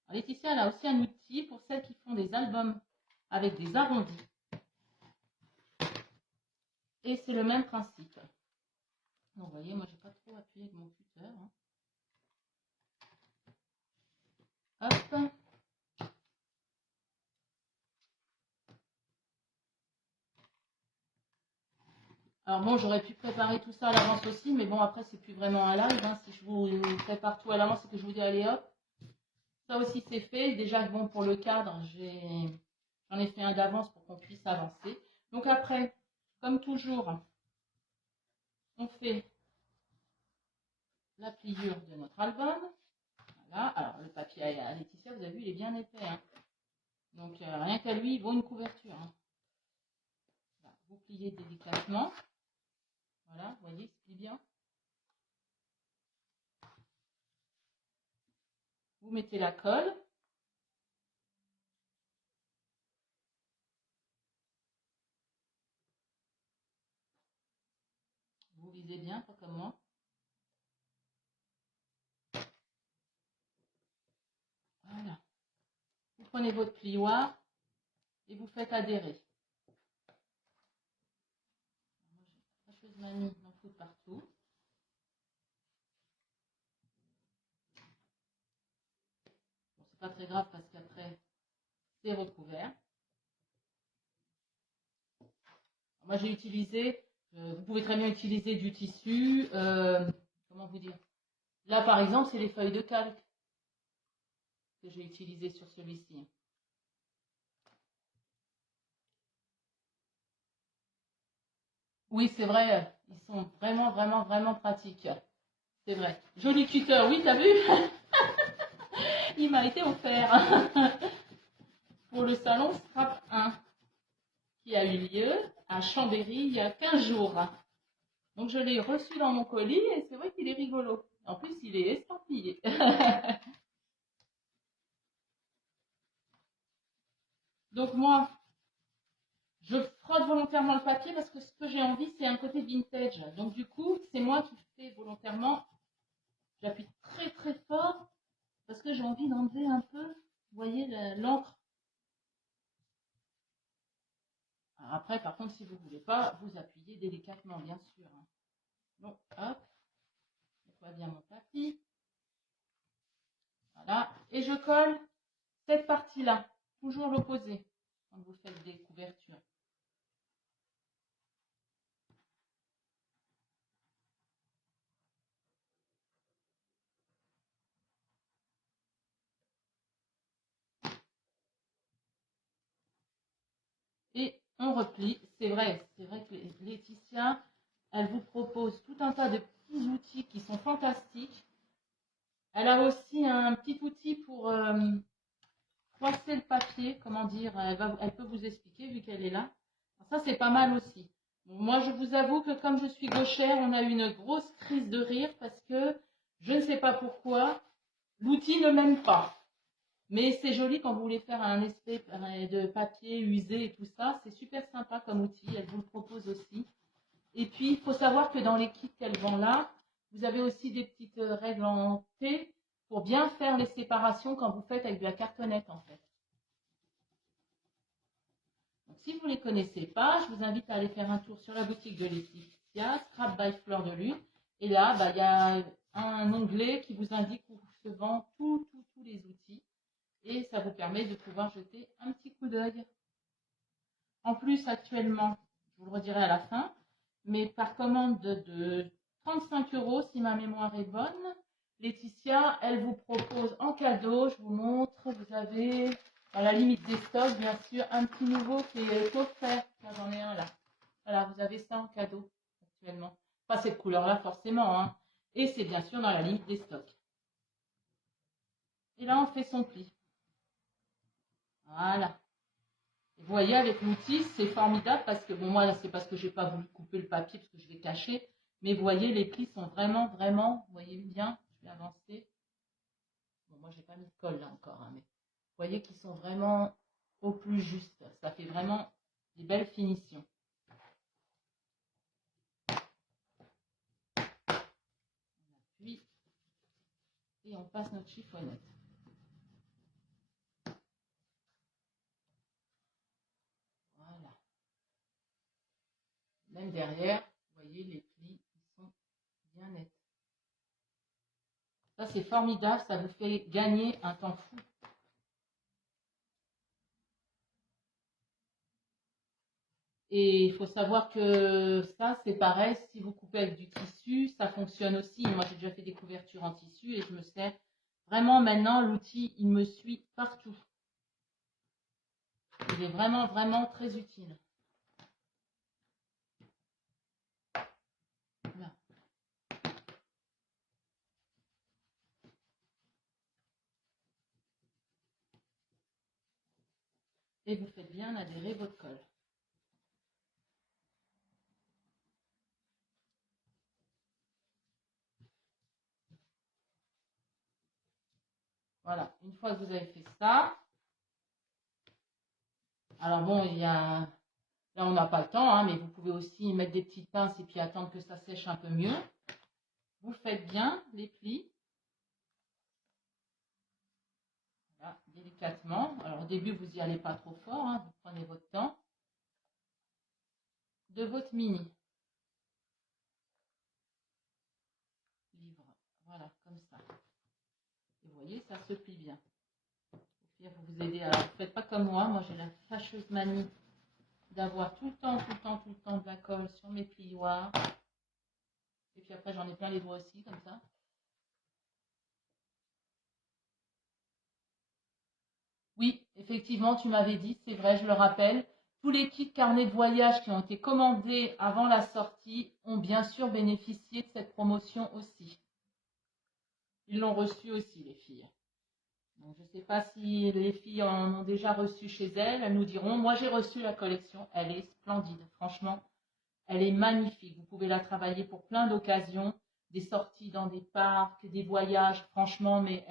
Alors, Laetitia, elle a aussi un outil pour celles qui font des albums avec des arrondis. Et c'est le même principe. Donc, vous voyez, moi, j'ai pas trop appuyé avec mon cutter. Hein. Hop. Alors bon, j'aurais pu préparer tout ça à l'avance aussi, mais bon, après, c'est plus vraiment un live. Hein. Si je vous prépare tout à l'avance, c'est que je vous dis, allez hop. Ça aussi, c'est fait. Déjà, bon, pour le cadre, j'en ai fait un d'avance pour qu'on puisse avancer. Donc après, comme toujours, on fait la pliure de notre album. Voilà. Alors, le papier à Laetitia, vous avez vu, il est bien épais. Hein. Donc, rien qu'à lui, il vaut une couverture. Hein. Voilà. Vous pliez délicatement. Voilà, vous voyez, il se plie bien. Vous mettez la colle. Vous visez bien, pas comme moi. Voilà. Vous prenez votre plioir et vous faites adhérer. La fâcheuse mamie m'en fout partout. Bon, c'est pas très grave parce qu'après, c'est recouvert. Moi, j'ai utilisé, vous pouvez très bien utiliser du tissu, comment vous dire. Là, par exemple, c'est les feuilles de calque que j'ai utilisées sur celui-ci. Oui, c'est vrai, ils sont vraiment, vraiment, vraiment pratiques. C'est vrai. Joli tuteur, oui, t'as vu? Il m'a été offert pour le salon Scrap 1 qui a eu lieu à Chambéry il y a 15 jours. Donc, je l'ai reçu dans mon colis et c'est vrai qu'il est rigolo. En plus, il est estampillé. Donc, moi, je frotte volontairement le papier parce que ce que j'ai envie, c'est un côté vintage. Donc, du coup, c'est moi qui fais volontairement. J'appuie très, très fort parce que j'ai envie d'enlever un peu, vous voyez, l'encre. Après, par contre, si vous ne voulez pas, vous appuyez délicatement, bien sûr. Donc, hop, je nettoie bien mon tapis. Voilà. Et je colle cette partie-là, toujours l'opposé, quand vous faites des couvertures. Et on replie. C'est vrai que Laetitia, elle vous propose tout un tas de petits outils qui sont fantastiques. Elle a aussi un petit outil pour froisser le papier, comment dire, elle peut vous expliquer vu qu'elle est là. Ça, c'est pas mal aussi. Moi, je vous avoue que comme je suis gauchère, on a eu une grosse crise de rire parce que je ne sais pas pourquoi, l'outil ne m'aime pas. Mais c'est joli quand vous voulez faire un espèce de papier usé et tout ça. C'est super sympa comme outil. Elle vous le propose aussi. Et puis, il faut savoir que dans les kits qu'elle vend là, vous avez aussi des petites règles en T pour bien faire les séparations quand vous faites avec de la cartonnette en fait. Donc, si vous ne les connaissez pas, je vous invite à aller faire un tour sur la boutique de Laetitia, Scrap by Fleur de Lune. Et là, il y a un onglet qui vous indique où se vend tous les outils. Et ça vous permet de pouvoir jeter un petit coup d'œil. En plus, actuellement, je vous le redirai à la fin, mais par commande de 35 €, si ma mémoire est bonne, Laetitia, elle vous propose en cadeau, je vous montre, vous avez, à la limite des stocks, bien sûr, un petit nouveau qui est offert. Là, j'en ai un là. Voilà, vous avez ça en cadeau actuellement. Pas cette couleur-là, forcément, hein. Et c'est bien sûr dans la limite des stocks. Et là, on fait son pli. Voilà. Vous voyez, avec l'outil, c'est formidable parce que, bon, moi, c'est parce que j'ai pas voulu couper le papier parce que je vais cacher. Mais vous voyez, les plis sont vraiment, vraiment, vous voyez bien, je vais avancer. Bon, moi, j'ai pas mis de colle là encore, hein, mais vous voyez qu'ils sont vraiment au plus juste. Ça fait vraiment des belles finitions. On appuie et on passe notre chiffonnette. Voilà. Même derrière, vous voyez, les plis, ils sont bien nets. Ça, c'est formidable, ça vous fait gagner un temps fou. Et il faut savoir que ça, c'est pareil, si vous coupez avec du tissu, ça fonctionne aussi. Moi, j'ai déjà fait des couvertures en tissu et je me sers vraiment maintenant, l'outil, il me suit partout. Il est vraiment, vraiment très utile. Voilà. Et vous faites bien adhérer votre colle. Voilà, une fois que vous avez fait ça, alors bon, il y a Là, on n'a pas le temps, hein, mais vous pouvez aussi mettre des petites pinces et puis attendre que ça sèche un peu mieux. Vous faites bien les plis. Voilà, délicatement. Alors, au début, vous n'y allez pas trop fort, hein, vous prenez votre temps. De votre mini. Livre. Voilà, comme ça. Et vous voyez, ça se plie bien. Pour vous aider. Alors, ne faites pas comme moi. Moi, j'ai la fâcheuse manie d'avoir tout le temps de la colle sur mes plioirs. Et puis après, j'en ai plein les doigts aussi, comme ça. Oui, effectivement, tu m'avais dit, c'est vrai, je le rappelle. Tous les kits carnets de voyage qui ont été commandés avant la sortie ont bien sûr bénéficié de cette promotion aussi. Ils l'ont reçu aussi, les filles. Donc, je ne sais pas si les filles en ont déjà reçu chez elles. Elles nous diront, moi j'ai reçu la collection, elle est splendide. Franchement, elle est magnifique. Vous pouvez la travailler pour plein d'occasions, des sorties dans des parcs, des voyages. Franchement, mais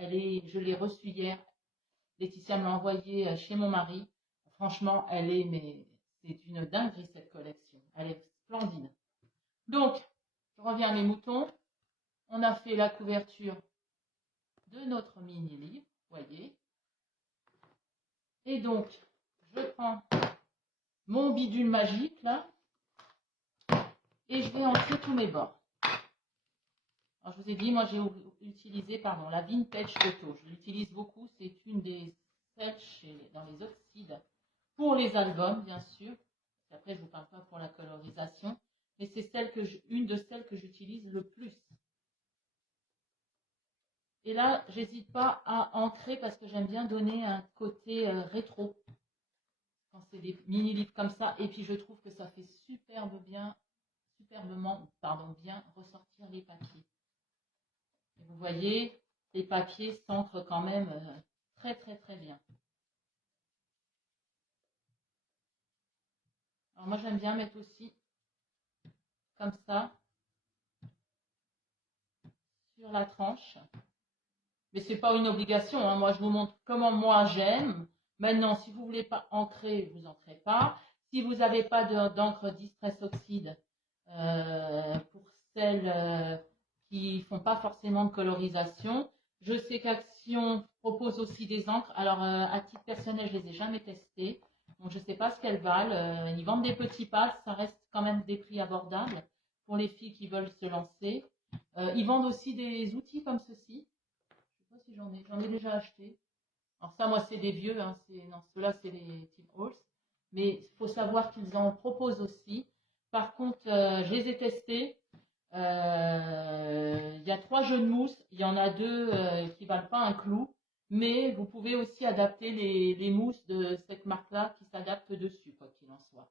je l'ai reçue hier. Laetitia me l'a envoyée chez mon mari. Franchement, c'est une dinguerie cette collection. Elle est splendide. Donc, je reviens à mes moutons. On a fait la couverture de notre mini-livre, voyez. Et donc, je prends mon bidule magique, là, et je vais entrer tous mes bords. Alors, je vous ai dit, moi, j'ai utilisé, la Vintage Photo. Je l'utilise beaucoup. C'est une des celles dans les oxydes pour les albums, bien sûr. Et après, je ne vous parle pas pour la colorisation. Mais c'est une de celles que j'utilise le plus. Et là, j'hésite pas à ancrer parce que j'aime bien donner un côté rétro. Quand c'est des mini-livres comme ça. Et puis, je trouve que ça fait superbement bien ressortir les papiers. Et vous voyez, les papiers s'ancrent quand même très bien. Alors moi j'aime bien mettre aussi comme ça sur la tranche. Mais c'est pas une obligation, hein. Moi je vous montre comment moi j'aime. Maintenant, si vous voulez pas ancrer, vous n'ancrez pas. Si vous n'avez pas d'encre Distress Oxide, pour celles qui font pas forcément de colorisation, je sais qu'Action propose aussi des encres. Alors, à titre personnel, je les ai jamais testées. Donc, je sais pas ce qu'elles valent. Ils vendent des petits packs. Ça reste quand même des prix abordables pour les filles qui veulent se lancer. Ils vendent aussi des outils comme ceci. Je sais pas si j'en ai déjà acheté. Alors ça, moi, c'est des vieux. Hein. Non, ceux-là, c'est les Tim Holtz. Mais il faut savoir qu'ils en proposent aussi. Par contre, je les ai testés. Il y a 3 jeux de mousse, il y en a 2 qui ne valent pas un clou, mais vous pouvez aussi adapter les mousses de cette marque-là qui s'adaptent dessus, quoi qu'il en soit.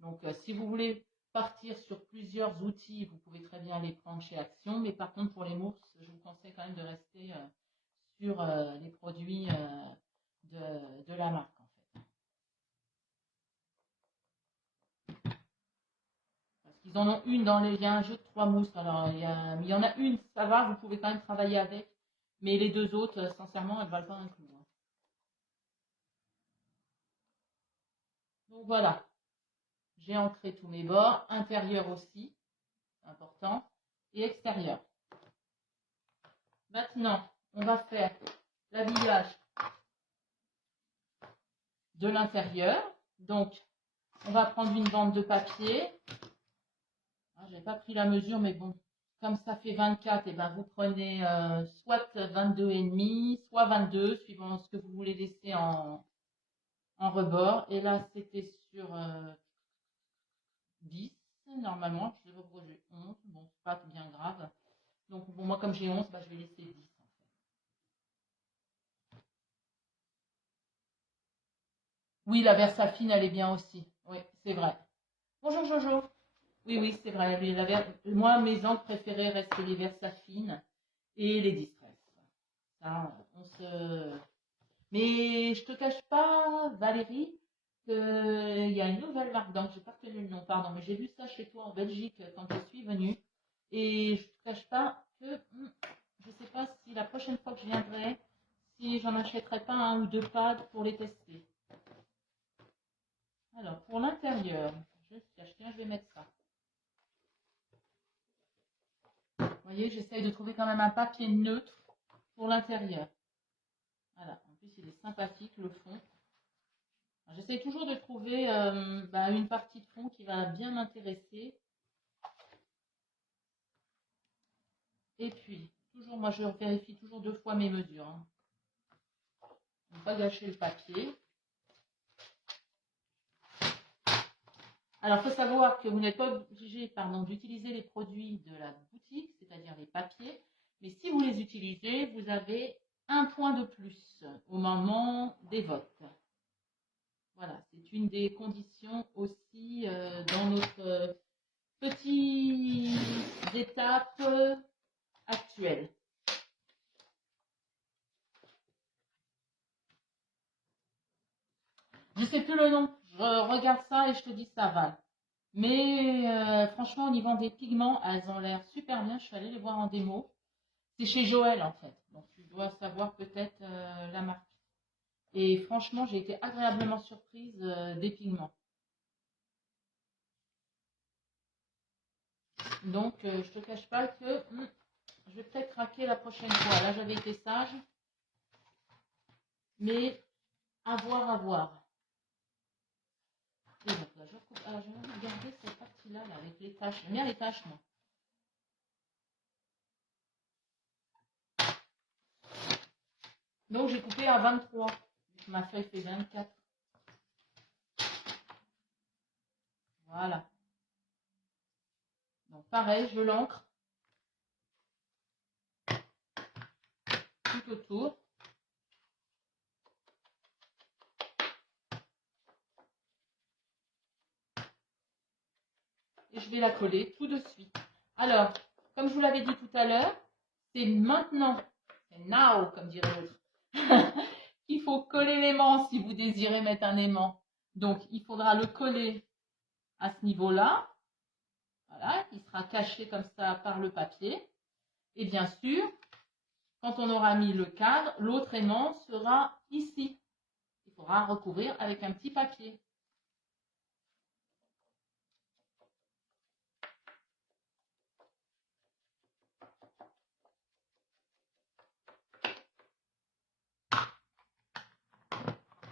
Donc, si vous voulez partir sur plusieurs outils, vous pouvez très bien les prendre chez Action, mais par contre, pour les mousses, je vous conseille quand même de rester sur les produits de la marque. Ils en ont une il y a un jeu de 3 mousses. Alors, il y en a une, ça va, vous pouvez quand même travailler avec. Mais les 2 autres, sincèrement, elles ne valent pas un clou. Donc voilà, j'ai ancré tous mes bords, intérieur aussi, important, et extérieur. Maintenant, on va faire l'habillage de l'intérieur. Donc, on va prendre une bande de papier. Je n'ai pas pris la mesure, mais bon, comme ça fait 24, et ben vous prenez soit 22,5, soit 22, suivant ce que vous voulez laisser en rebord. Et là, c'était sur 10, normalement. Je sais pas pourquoi j'ai 11. Bon, c'est pas bien grave. Donc, bon, moi, comme j'ai 11, je vais laisser 10. En fait. Oui, la Versafine, elle est bien aussi. Oui, c'est vrai. Bonjour, Jojo. Oui, c'est vrai. Moi, mes encres préférées restent les Versafine et les Distress. Ça, Mais je te cache pas, Valérie, qu'il y a une nouvelle marque d'encre. Je n'ai pas retenu le nom, pardon, mais j'ai vu ça chez toi en Belgique quand je suis venue. Et je te cache pas que je ne sais pas si la prochaine fois que je viendrai, si j'en achèterai pas 1 ou 2 pads pour les tester. Alors, pour l'intérieur, tiens, je vais mettre ça. Vous voyez, j'essaye de trouver quand même un papier neutre pour l'intérieur. Voilà, en plus il est sympathique le fond. J'essaye toujours de trouver une partie de fond qui va bien m'intéresser. Et puis, toujours, moi je vérifie toujours 2 fois mes mesures. Hein. Pour ne pas gâcher le papier. Alors, il faut savoir que vous n'êtes pas obligé d'utiliser les produits de la boutique, c'est-à-dire les papiers. Mais si vous les utilisez, vous avez un point de plus au moment des votes. Voilà, c'est une des conditions aussi dans notre petite étape actuelle. Je ne sais plus le nom, je regarde ça et je te dis ça va. Mais franchement, au niveau des pigments, elles ont l'air super bien. Je suis allée les voir en démo. C'est chez Joël en fait, donc tu dois savoir peut-être la marque. Et franchement, j'ai été agréablement surprise des pigments. Donc, je te cache pas que je vais peut-être craquer la prochaine fois. Là, j'avais été sage. Mais à voir, à voir. Et donc là, je recoupe. Alors, je vais regarder cette partie-là, là, avec les taches. J'aime bien les taches, moi. Donc, j'ai coupé à 23. Ma feuille fait 24. Voilà. Donc, pareil, je l'encre tout autour. Et je vais la coller tout de suite. Alors, comme je vous l'avais dit tout à l'heure, c'est maintenant, c'est now, comme dirait l'autre, qu'il faut coller l'aimant si vous désirez mettre un aimant. Donc, il faudra le coller à ce niveau-là. Voilà, il sera caché comme ça par le papier. Et bien sûr, quand on aura mis le cadre, l'autre aimant sera ici. Il faudra recouvrir avec un petit papier.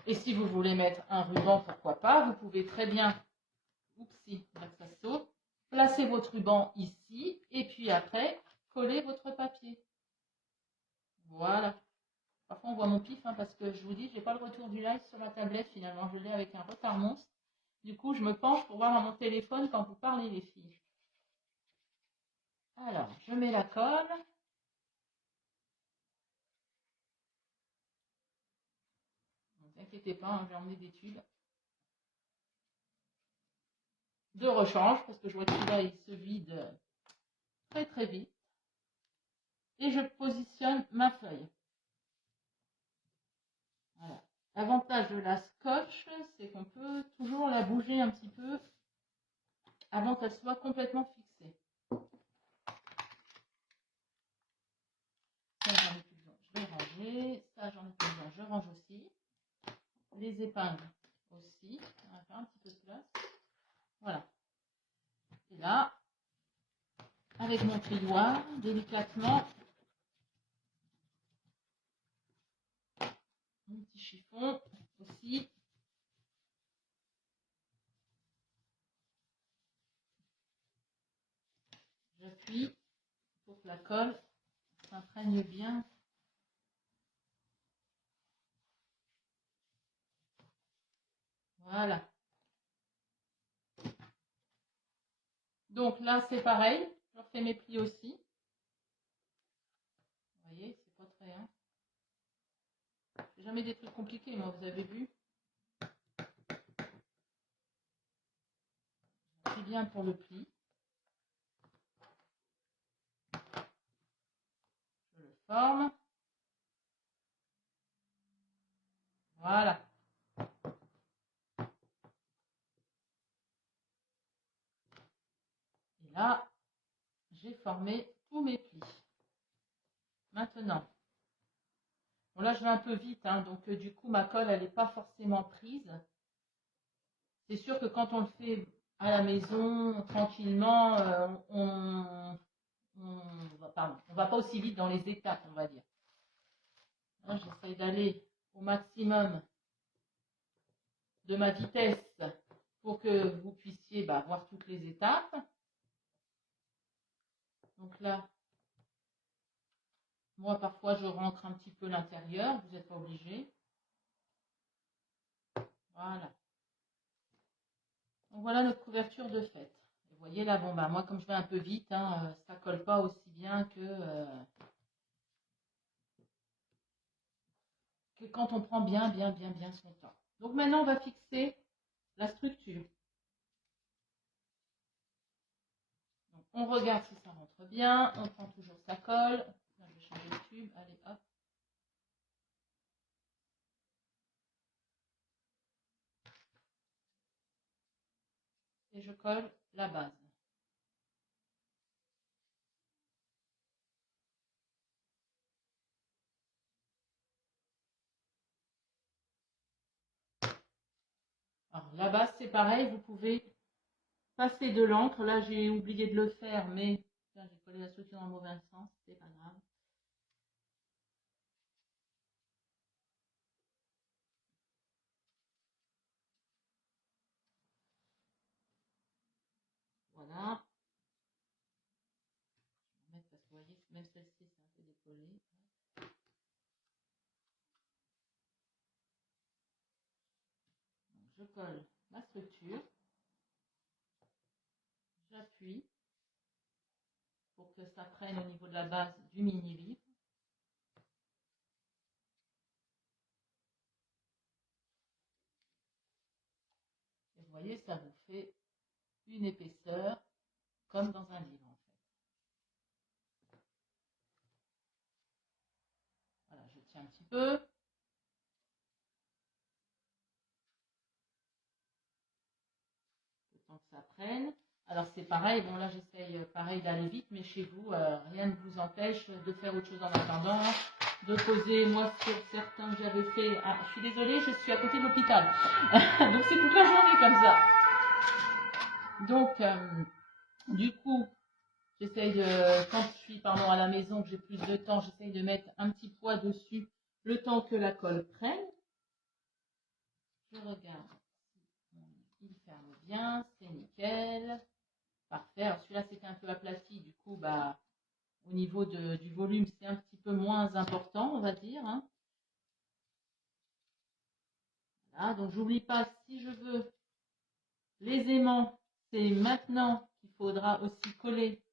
Et si vous voulez mettre un ruban, pourquoi pas, vous pouvez très bien, oupsie, ça saute, placer votre ruban ici et puis après, coller votre papier. Voilà. Parfois, on voit mon pif parce que je vous dis, je n'ai pas le retour du live sur la tablette finalement. Je l'ai avec un retard monstre. Du coup, je me penche pour voir dans mon téléphone quand vous parlez, les filles. Alors, je mets la colle. Ne vous inquiétez pas, hein, j'ai emmené des tubes de rechange parce que je vois que celui-là, il se vide très très vite. Et je positionne ma feuille. Voilà. L'avantage de la scotch, c'est qu'on peut toujours la bouger un petit peu avant qu'elle soit complètement fixée. Ça, j'en ai plus besoin, je vais ranger. Ça, j'en ai plus besoin, je range aussi. Les épingles aussi. On va faire un petit peu de place. Voilà. Et là, avec mon plioir, délicatement, mon petit chiffon aussi. J'appuie pour que la colle s'imprègne bien. Voilà. Donc là, c'est pareil. Je refais mes plis aussi. Vous voyez, c'est pas très... Hein. C'est jamais des trucs compliqués, moi, vous avez vu. C'est bien pour le pli. Je le forme. Voilà. Et là, j'ai formé tous mes plis. Maintenant, bon là je vais un peu vite, hein, donc du coup ma colle elle n'est pas forcément prise. C'est sûr que quand on le fait à la maison, tranquillement, on va pas aussi vite dans les étapes, on va dire. J'essaie d'aller au maximum de ma vitesse pour que vous puissiez voir toutes les étapes. Donc là, moi parfois je rentre un petit peu l'intérieur, vous n'êtes pas obligé. Voilà. Donc voilà notre couverture de fête. Vous voyez là, bon moi comme je vais un peu vite, ça colle pas aussi bien que quand on prend bien son temps. Donc maintenant on va fixer la structure. Donc, on regarde si ça rentre bien, on prend toujours sa colle. Là, je vais changer de tube, allez hop. Et je colle la base. Alors la base c'est pareil, vous pouvez passer de l'encre. Là j'ai oublié de le faire, mais j'ai collé la structure dans le mauvais sens, c'est pas grave. Voilà. Je vais mettre parce que vous voyez, même celle-ci c'est un peu décollé. Donc, je colle ma structure. J'appuie pour que ça prenne au niveau de la base du mini-livre. Et vous voyez, ça vous fait une épaisseur comme dans un livre en fait. Voilà, je tiens un petit peu. Le temps que ça prenne. Alors c'est pareil, bon là j'essaye pareil d'aller vite, mais chez vous, rien ne vous empêche de faire autre chose en attendant, de poser, moi sur certains que j'avais fait, je suis désolée, je suis à côté de l'hôpital, donc c'est toute la journée comme ça. Donc, du coup, j'essaye de, quand je suis à la maison, que j'ai plus de temps, j'essaye de mettre un petit poids dessus, le temps que la colle prenne. Je regarde, il ferme bien, c'est nickel. Parfait. Alors celui-là c'était un peu aplati, du coup au niveau du volume c'est un petit peu moins important, on va dire. Voilà, donc j'oublie pas, si je veux les aimants, c'est maintenant qu'il faudra aussi coller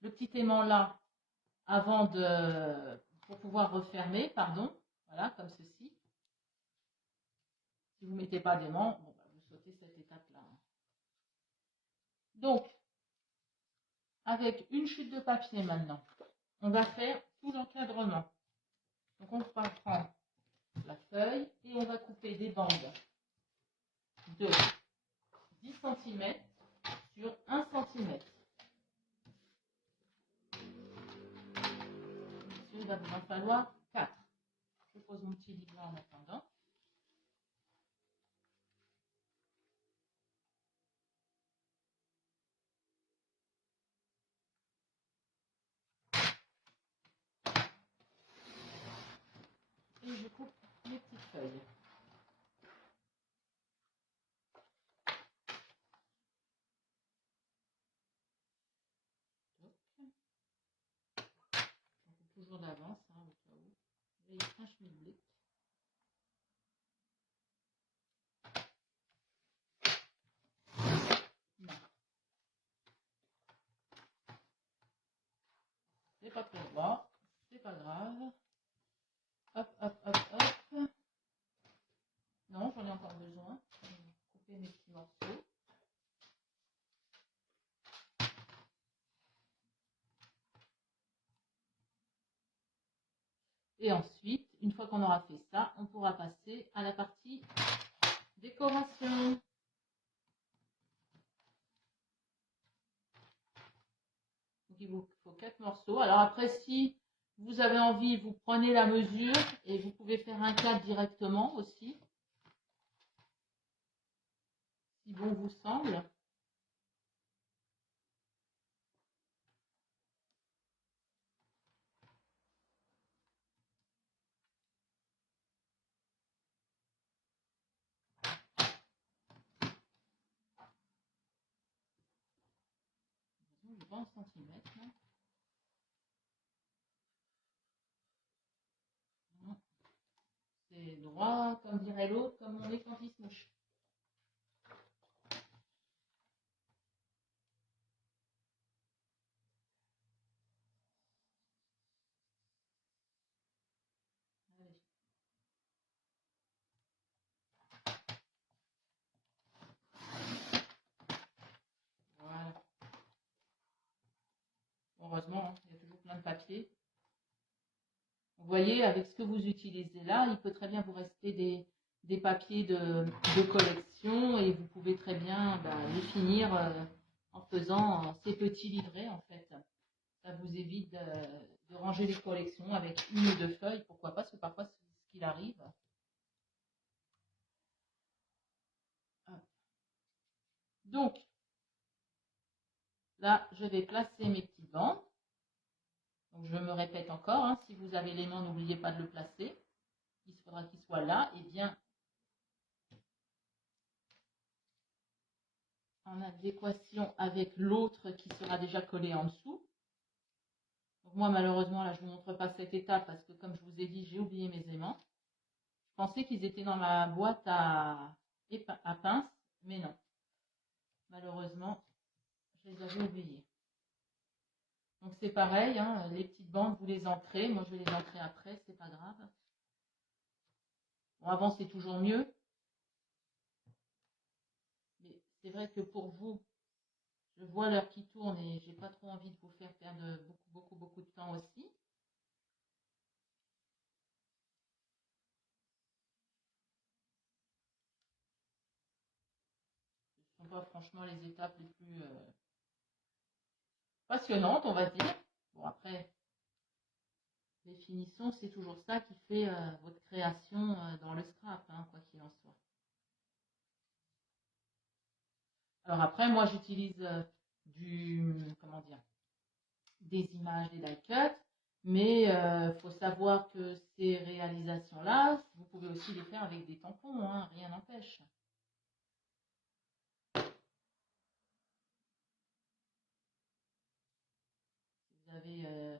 le petit aimant là avant pour pouvoir refermer, pardon. Voilà, comme ceci. Si vous ne mettez pas d'aimant, vous sautez cette étape-là. Donc, avec une chute de papier maintenant, on va faire tout l'encadrement. Donc on va prendre la feuille et on va couper des bandes de 10 cm sur 1 cm. Il va vous en falloir 4. Je pose mon petit livre là en attendant. Et je coupe mes petites feuilles. On coupe toujours d'avance, au cas où. Et un schmilblick. Non. C'est pas très droit, c'est pas grave. Hop, hop, hop, hop. Non, j'en ai encore besoin. Je vais couper mes petits morceaux. Et ensuite, une fois qu'on aura fait ça, on pourra passer à la partie décoration. Donc il vous faut 4 morceaux. Alors après, si vous avez envie, vous prenez la mesure et vous pouvez faire un cadre directement aussi. si bon vous semble. Je vois en centimètres. C'est droit, comme dirait l'autre, comme on est quand il se mouche. Allez. Voilà. Heureusement, hein, il y a toujours plein de papier. Vous voyez, avec ce que vous utilisez là, il peut très bien vous rester des papiers de collection et vous pouvez très bien les finir en faisant ces petits livrets en fait. Ça vous évite de ranger les collections avec une ou deux feuilles, pourquoi pas, parce que parfois c'est ce qu'il arrive. Donc, là, je vais placer mes petites bandes. Donc, je me répète encore, hein, si vous avez l'aimant, n'oubliez pas de le placer. Il faudra qu'il soit là et bien en adéquation avec l'autre qui sera déjà collé en dessous. Donc moi, malheureusement, là, je ne vous montre pas cette étape parce que, comme je vous ai dit, j'ai oublié mes aimants. Je pensais qu'ils étaient dans ma boîte à pince, mais non. Malheureusement, je les avais oubliés. Donc c'est pareil, hein, les petites bandes, vous les ancrez. Moi, je vais les ancrer après, c'est pas grave. Bon, avant, c'est toujours mieux. Mais c'est vrai que pour vous, je vois l'heure qui tourne et j'ai pas trop envie de vous faire perdre beaucoup de temps aussi. Ce ne sont pas franchement les étapes les plus passionnantes, on va dire. Bon, après, les finitions, c'est toujours ça qui fait votre création dans le scrap, hein, quoi qu'il en soit. Alors après, moi, j'utilise comment dire, des images, des die cuts, mais faut savoir que ces réalisations-là, vous pouvez aussi les faire avec des tampons, hein, rien n'empêche. Si vous avez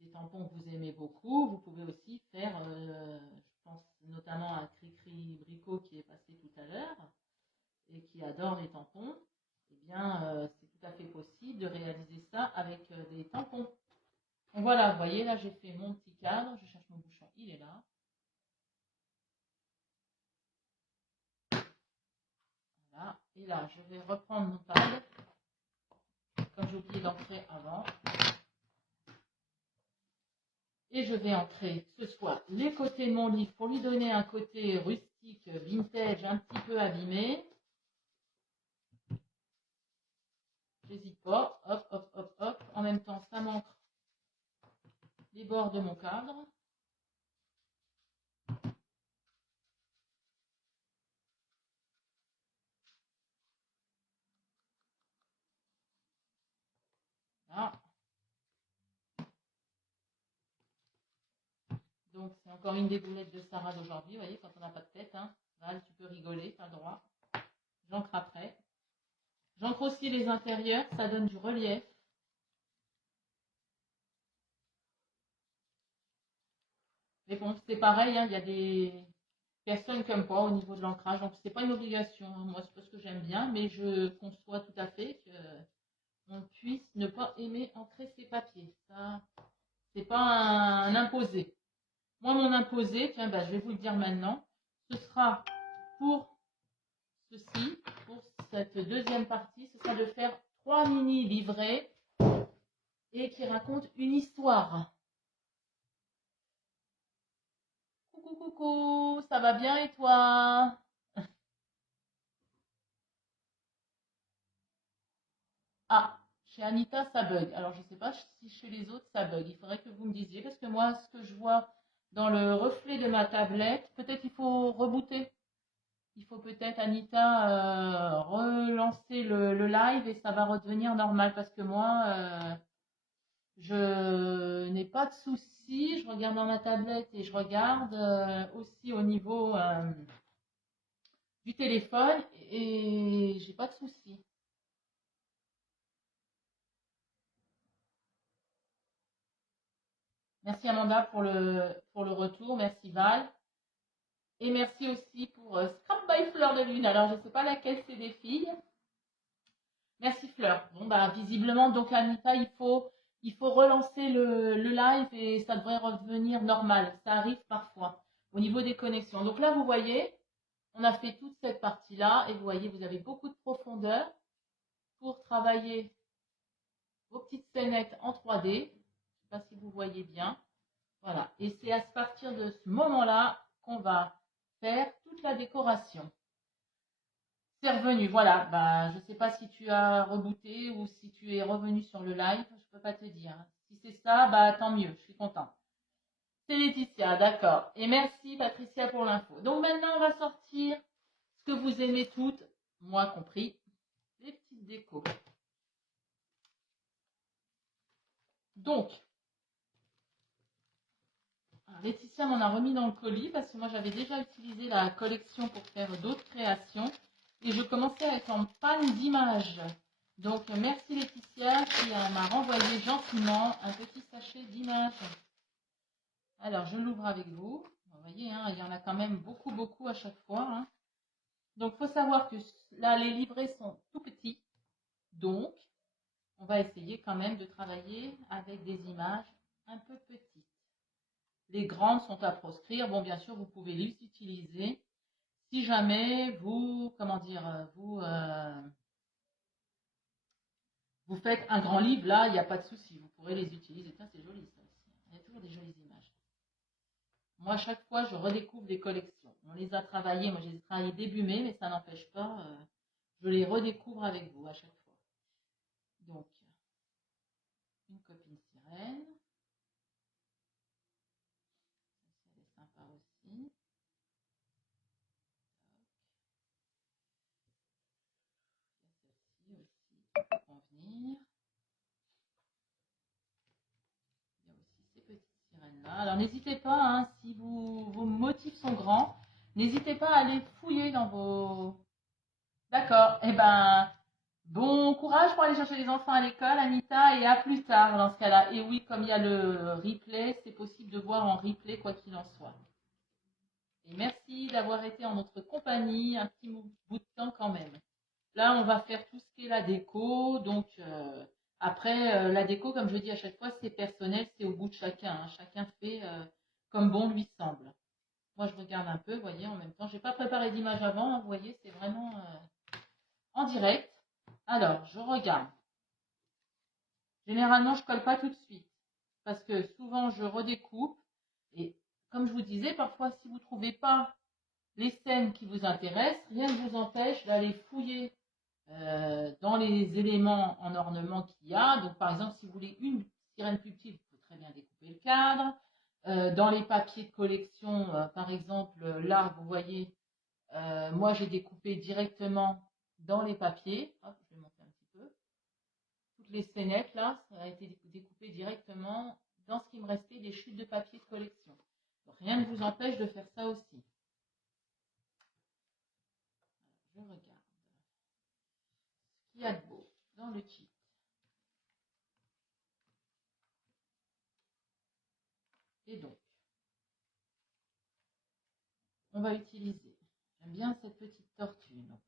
des tampons que vous aimez beaucoup, vous pouvez aussi faire, je pense notamment à Cricri Bricot qui est passé tout à l'heure et qui adore les tampons. Eh bien, c'est tout à fait possible de réaliser ça avec des tampons. Donc voilà, vous voyez, là j'ai fait mon petit cadre, je cherche mon bouchon, il est là. Voilà, et là je vais reprendre mon pad, comme j'ai oublié d'ancrer avant. Et je vais ancrer ce soit les côtés de mon livre pour lui donner un côté rustique, vintage, un petit peu abîmé. J'hésite pas, hop, hop, hop, hop. En même temps, ça m'ancre les bords de mon cadre. Voilà. Donc, c'est encore une des boulettes de Sarah d'aujourd'hui. Vous voyez, quand on n'a pas de tête, hein. Val, tu peux rigoler, t'as le droit. J'ancre après. J'ancre aussi les intérieurs, ça donne du relief. Mais bon, c'est pareil, hein, il y a des personnes comme moi au niveau de l'ancrage, donc c'est pas une obligation. Hein. Moi, c'est pas ce que j'aime bien, mais je conçois tout à fait qu'on puisse ne pas aimer ancrer ses papiers. Ça, c'est pas un imposé. Moi, mon imposé, tiens, je vais vous le dire maintenant, ce sera pour ceci, pour cette deuxième partie, ce sera de faire 3 mini livrets et qui racontent une histoire. Coucou, coucou, ça va bien et toi? Ah, chez Anita, ça bug. Alors, je ne sais pas si chez les autres, ça bug. Il faudrait que vous me disiez, parce que moi, ce que je vois dans le reflet de ma tablette, peut-être il faut rebooter. Il faut peut-être, Anita, relancer le live et ça va redevenir normal parce que moi, je n'ai pas de soucis. Je regarde dans ma tablette et je regarde aussi au niveau du téléphone et j'ai pas de soucis. Merci Amanda pour le retour. Merci Val. Et merci aussi pour Scrap by Fleur de Lune. Alors, je ne sais pas laquelle c'est des filles. Merci Fleur. Bon, bah, visiblement, donc Anita, il faut relancer le live et ça devrait revenir normal. Ça arrive parfois au niveau des connexions. Donc là, vous voyez, on a fait toute cette partie-là et vous voyez, vous avez beaucoup de profondeur pour travailler vos petites scénettes en 3D. Je ne sais pas si vous voyez bien. Voilà. Et c'est à partir de ce moment-là qu'on va faire toute la décoration. C'est revenu, voilà. Bah, je ne sais pas si tu as rebooté ou si tu es revenu sur le live, je ne peux pas te dire. Si c'est ça, bah tant mieux, je suis contente. C'est Laetitia, d'accord. Et merci Patricia pour l'info. Donc maintenant, on va sortir ce que vous aimez toutes, moi compris, les petites décos. Donc, Laetitia m'en a remis dans le colis parce que moi j'avais déjà utilisé la collection pour faire d'autres créations et je commençais à être en panne d'images. Donc merci Laetitia qui m'a renvoyé gentiment un petit sachet d'images. Alors je l'ouvre avec vous. Vous voyez, hein, il y en a quand même beaucoup à chaque fois. Hein. Donc il faut savoir que là les livrets sont tout petits. Donc on va essayer quand même de travailler avec des images un peu petites. Les grandes sont à proscrire. Bon, bien sûr, vous pouvez les utiliser. Si jamais vous, comment dire, vous faites un grand livre, là, il n'y a pas de souci. Vous pourrez les utiliser. Tiens, c'est joli ça aussi. Il y a toujours des jolies images. Moi, à chaque fois, je redécouvre des collections. On les a travaillées. Moi, je les ai travaillées début mai, mais ça n'empêche pas. Je les redécouvre avec vous à chaque fois. Donc, une copine sirène. Elle est sympa aussi. Il y a celle-ci aussi qui peut convenir. Il y a aussi ces petites sirènes-là. Alors n'hésitez pas, hein, si vos motifs sont grands, n'hésitez pas à aller fouiller dans vos... D'accord, eh ben, bon courage pour aller chercher les enfants à l'école, Anita, et à plus tard dans ce cas-là. Et oui, comme il y a le replay, c'est possible de voir en replay quoi qu'il en soit. Et merci d'avoir été en notre compagnie un petit bout de temps quand même. Là, on va faire tout ce qui est la déco, donc... Après, la déco, comme je dis à chaque fois, c'est personnel, c'est au goût de chacun. Hein. Chacun fait comme bon lui semble. Moi, je regarde un peu, vous voyez, en même temps. Je n'ai pas préparé d'image avant, hein, vous voyez, c'est vraiment en direct. Alors, je regarde. Généralement, je colle pas tout de suite parce que souvent, je redécoupe. Et comme je vous disais, parfois, si vous ne trouvez pas les scènes qui vous intéressent, rien ne vous empêche d'aller fouiller dans les éléments en ornement qu'il y a. Donc, par exemple, si vous voulez une sirène plus petite, vous pouvez très bien découper le cadre. Dans les papiers de collection, par exemple, là, vous voyez, moi, j'ai découpé directement dans les papiers. Hop, je vais monter un petit peu. Toutes les scénettes, là, ça a été découpé directement dans ce qui me restait des chutes de papier de collection. Donc, rien ne vous empêche de faire ça aussi. Je regarde ce qu'il y a de beau dans le cheat. Et donc, on va utiliser, j'aime bien cette petite tortue. Donc.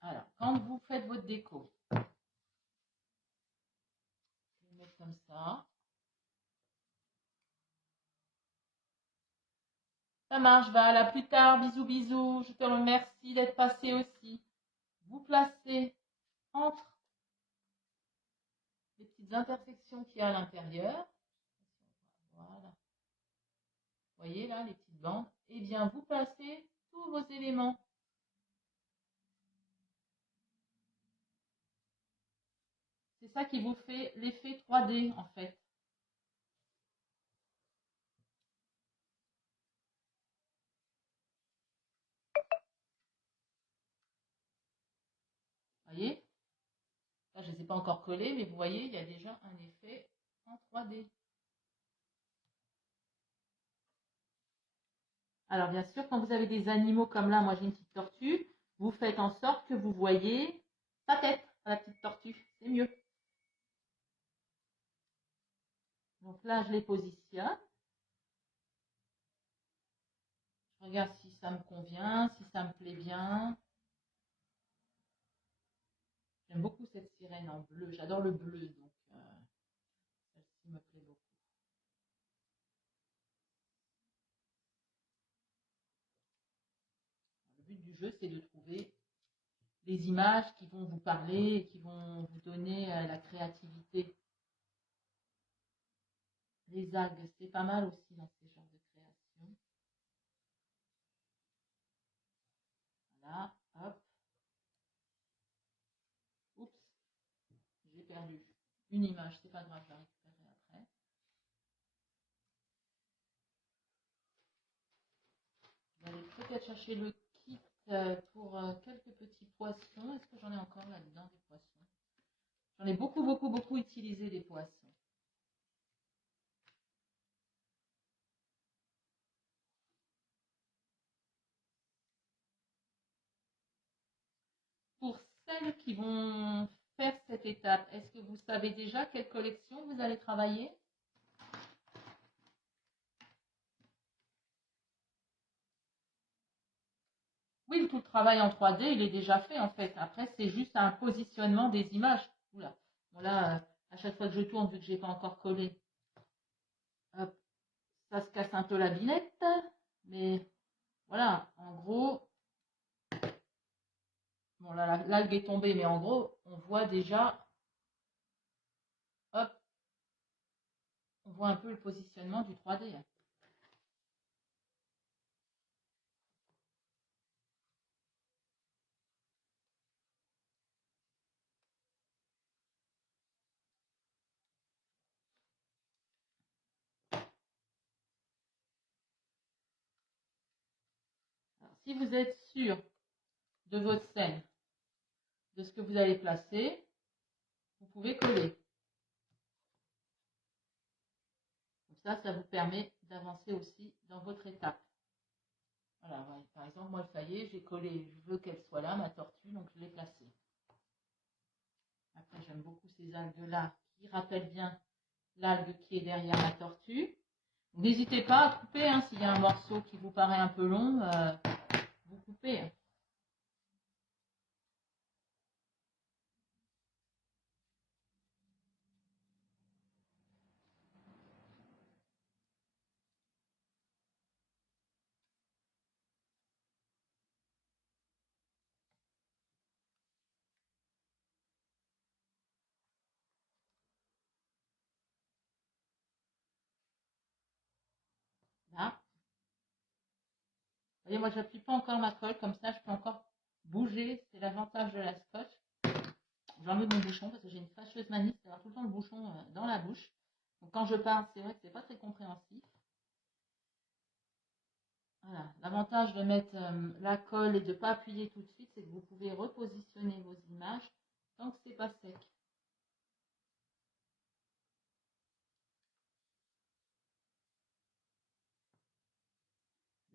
Alors, quand vous faites votre déco, je vais mettre comme ça. Ça marche, Val. À plus tard. Bisous, bisous. Je te remercie d'être passé aussi. Vous placez entre les petites intersections qu'il y a à l'intérieur. Voilà. Vous voyez là, les petites bandes. Eh bien, vous placez tous vos éléments. C'est ça qui vous fait l'effet 3D en fait. Voyez? Là, je ne les ai pas encore collés, mais vous voyez, il y a déjà un effet en 3D. Alors, bien sûr, quand vous avez des animaux comme là, moi j'ai une petite tortue, vous faites en sorte que vous voyez sa tête à la petite tortue. C'est mieux. Donc là, je les positionne. Je regarde si ça me convient, si ça me plaît bien. J'aime beaucoup cette sirène en bleu. J'adore le bleu, donc celle-ci me plaît beaucoup. Le but du jeu, c'est de trouver des images qui vont vous parler et qui vont vous donner la créativité. Les algues, c'est pas mal aussi dans ces genres de création. Voilà, hop. Oups, j'ai perdu une image, c'est pas grave, je vais récupérer après. Vous allez peut-être chercher le kit pour quelques petits poissons. Est-ce que j'en ai encore là-dedans des poissons? J'en ai beaucoup utilisé des poissons. Pour celles qui vont faire cette étape, est-ce que vous savez déjà quelle collection vous allez travailler? Oui, tout le travail en 3D, il est déjà fait en fait. Après, c'est juste un positionnement des images. Oula. Voilà, à chaque fois que je tourne, vu que j'ai pas encore collé, hop, ça se casse un peu la binette. Mais voilà, en gros, bon là, l'algue est tombée, mais en gros, on voit déjà, hop, on voit un peu le positionnement du 3D. Alors, si vous êtes sûr de votre scène, de ce que vous allez placer, vous pouvez coller. Comme ça vous permet d'avancer aussi dans votre étape. Voilà, par exemple, moi, le feuillet, j'ai collé, je veux qu'elle soit là, ma tortue, donc je l'ai placée. Après, j'aime beaucoup ces algues-là qui rappellent bien l'algue qui est derrière la tortue. N'hésitez pas à couper, hein, s'il y a un morceau qui vous paraît un peu long, vous coupez. Là. Vous voyez, moi, j'appuie pas encore ma colle, comme ça, je peux encore bouger. C'est l'avantage de la scotch. J'enlève mon bouchon parce que j'ai une fâcheuse manie d'avoir tout le temps le bouchon dans la bouche. Donc, quand je parle, c'est vrai que c'est pas très compréhensif. Voilà. L'avantage de mettre la colle et de ne pas appuyer tout de suite, c'est que vous pouvez repositionner vos images tant que c'est pas sec.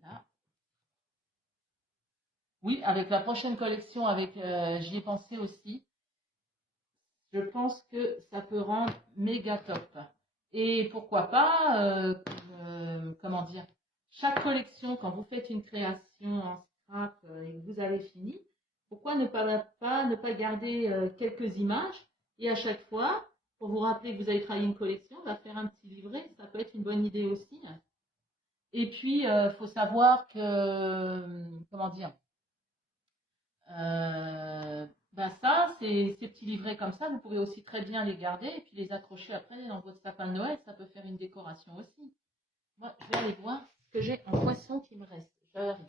Là. Oui, avec la prochaine collection, j'y ai pensé aussi. Je pense que ça peut rendre méga top. Et pourquoi pas, comment dire, chaque collection, quand vous faites une création en scrap et que vous avez fini, pourquoi ne pas garder quelques images et à chaque fois, pour vous rappeler que vous avez travaillé une collection, faire un petit livret, ça peut être une bonne idée aussi. Et puis, il faut savoir que, comment dire, ça, ces petits livrets comme ça, vous pouvez aussi très bien les garder et puis les accrocher après dans votre sapin de Noël. Ça peut faire une décoration aussi. Moi, je vais aller voir ce que j'ai en poisson qui me reste. J'arrive.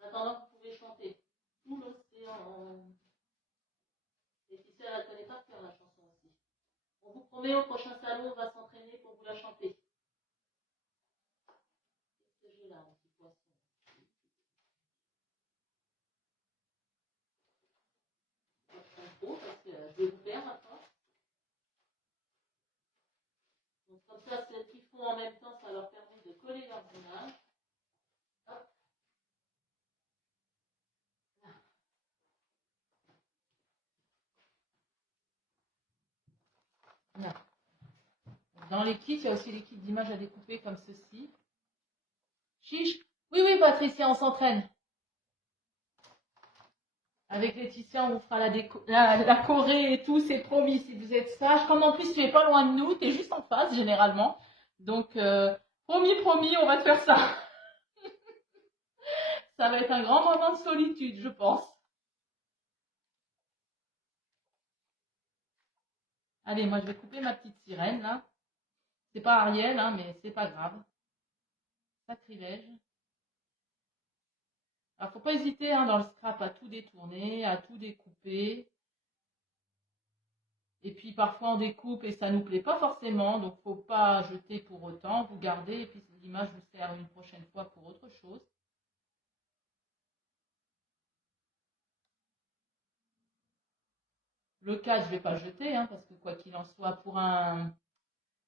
En attendant, vous pouvez chanter tout l'océan. Et si ça, elle connaît par cœur la chanson aussi. Roméo, au prochain salon, on va s'entraîner pour vous la chanter. Qu'est-ce que j'ai là, un petit poisson? Trop, parce que je vais vous perdre maintenant. Donc comme ça, celles qui font en même temps, ça leur permet de coller leurs images. Hop. Là. Dans les kits, il y a aussi les kits d'images à découper comme ceci. Chiche. Oui, oui, Patricia, on s'entraîne. Avec Laetitia, on fera la Corée et tout, c'est promis, si vous êtes sage. Comme en plus, tu es pas loin de nous, tu es juste en face, généralement. Donc, promis, on va te faire ça. Ça va être un grand moment de solitude, je pense. Allez, moi, je vais couper ma petite sirène, là. C'est pas Ariel, hein, mais c'est pas grave. Sacrilège. Alors, faut pas hésiter hein, dans le scrap à tout détourner, à tout découper. Et puis parfois on découpe et ça nous plaît pas forcément, donc faut pas jeter pour autant, vous gardez et puis l'image vous sert une prochaine fois pour autre chose. Le cadre je vais pas jeter, hein, parce que quoi qu'il en soit, pour un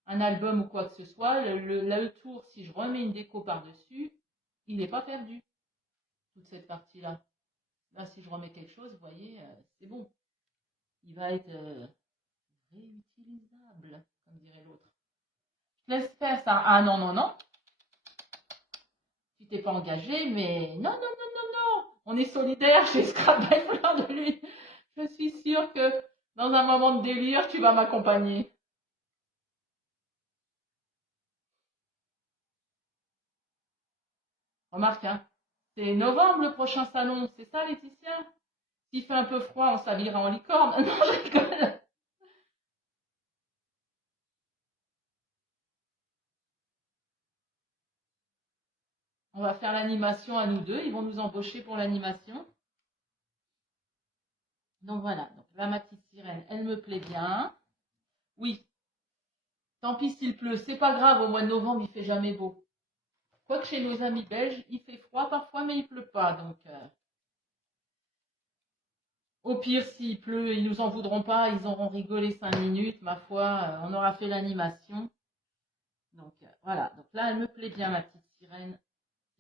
album ou quoi que ce soit, le tour, si je remets une déco par-dessus, il n'est pas perdu, toute cette partie-là. Là, si je remets quelque chose, vous voyez, c'est bon. Il va être réutilisable, comme dirait l'autre. Je laisse faire ça. Ah non, non, non. Tu t'es pas engagé, mais non, non, non, non, non. On est solidaires chez Scrapback Fleur de Lune. Je suis sûre que dans un moment de délire, tu vas m'accompagner. Remarque, hein, c'est novembre le prochain salon, c'est ça Laetitia? S'il fait un peu froid, on s'habillera en licorne. Non, je rigole. On va faire l'animation à nous deux, ils vont nous embaucher pour l'animation. Donc voilà, donc là ma petite sirène, elle me plaît bien. Oui, tant pis s'il pleut, c'est pas grave, au mois de novembre il fait jamais beau. Quoique chez nos amis belges, il fait froid parfois, mais il pleut pas. Donc, au pire, s'il pleut, ils nous en voudront pas. Ils auront rigolé 5 minutes. Ma foi, on aura fait l'animation. Donc, voilà. Donc là, elle me plaît bien, ma petite sirène.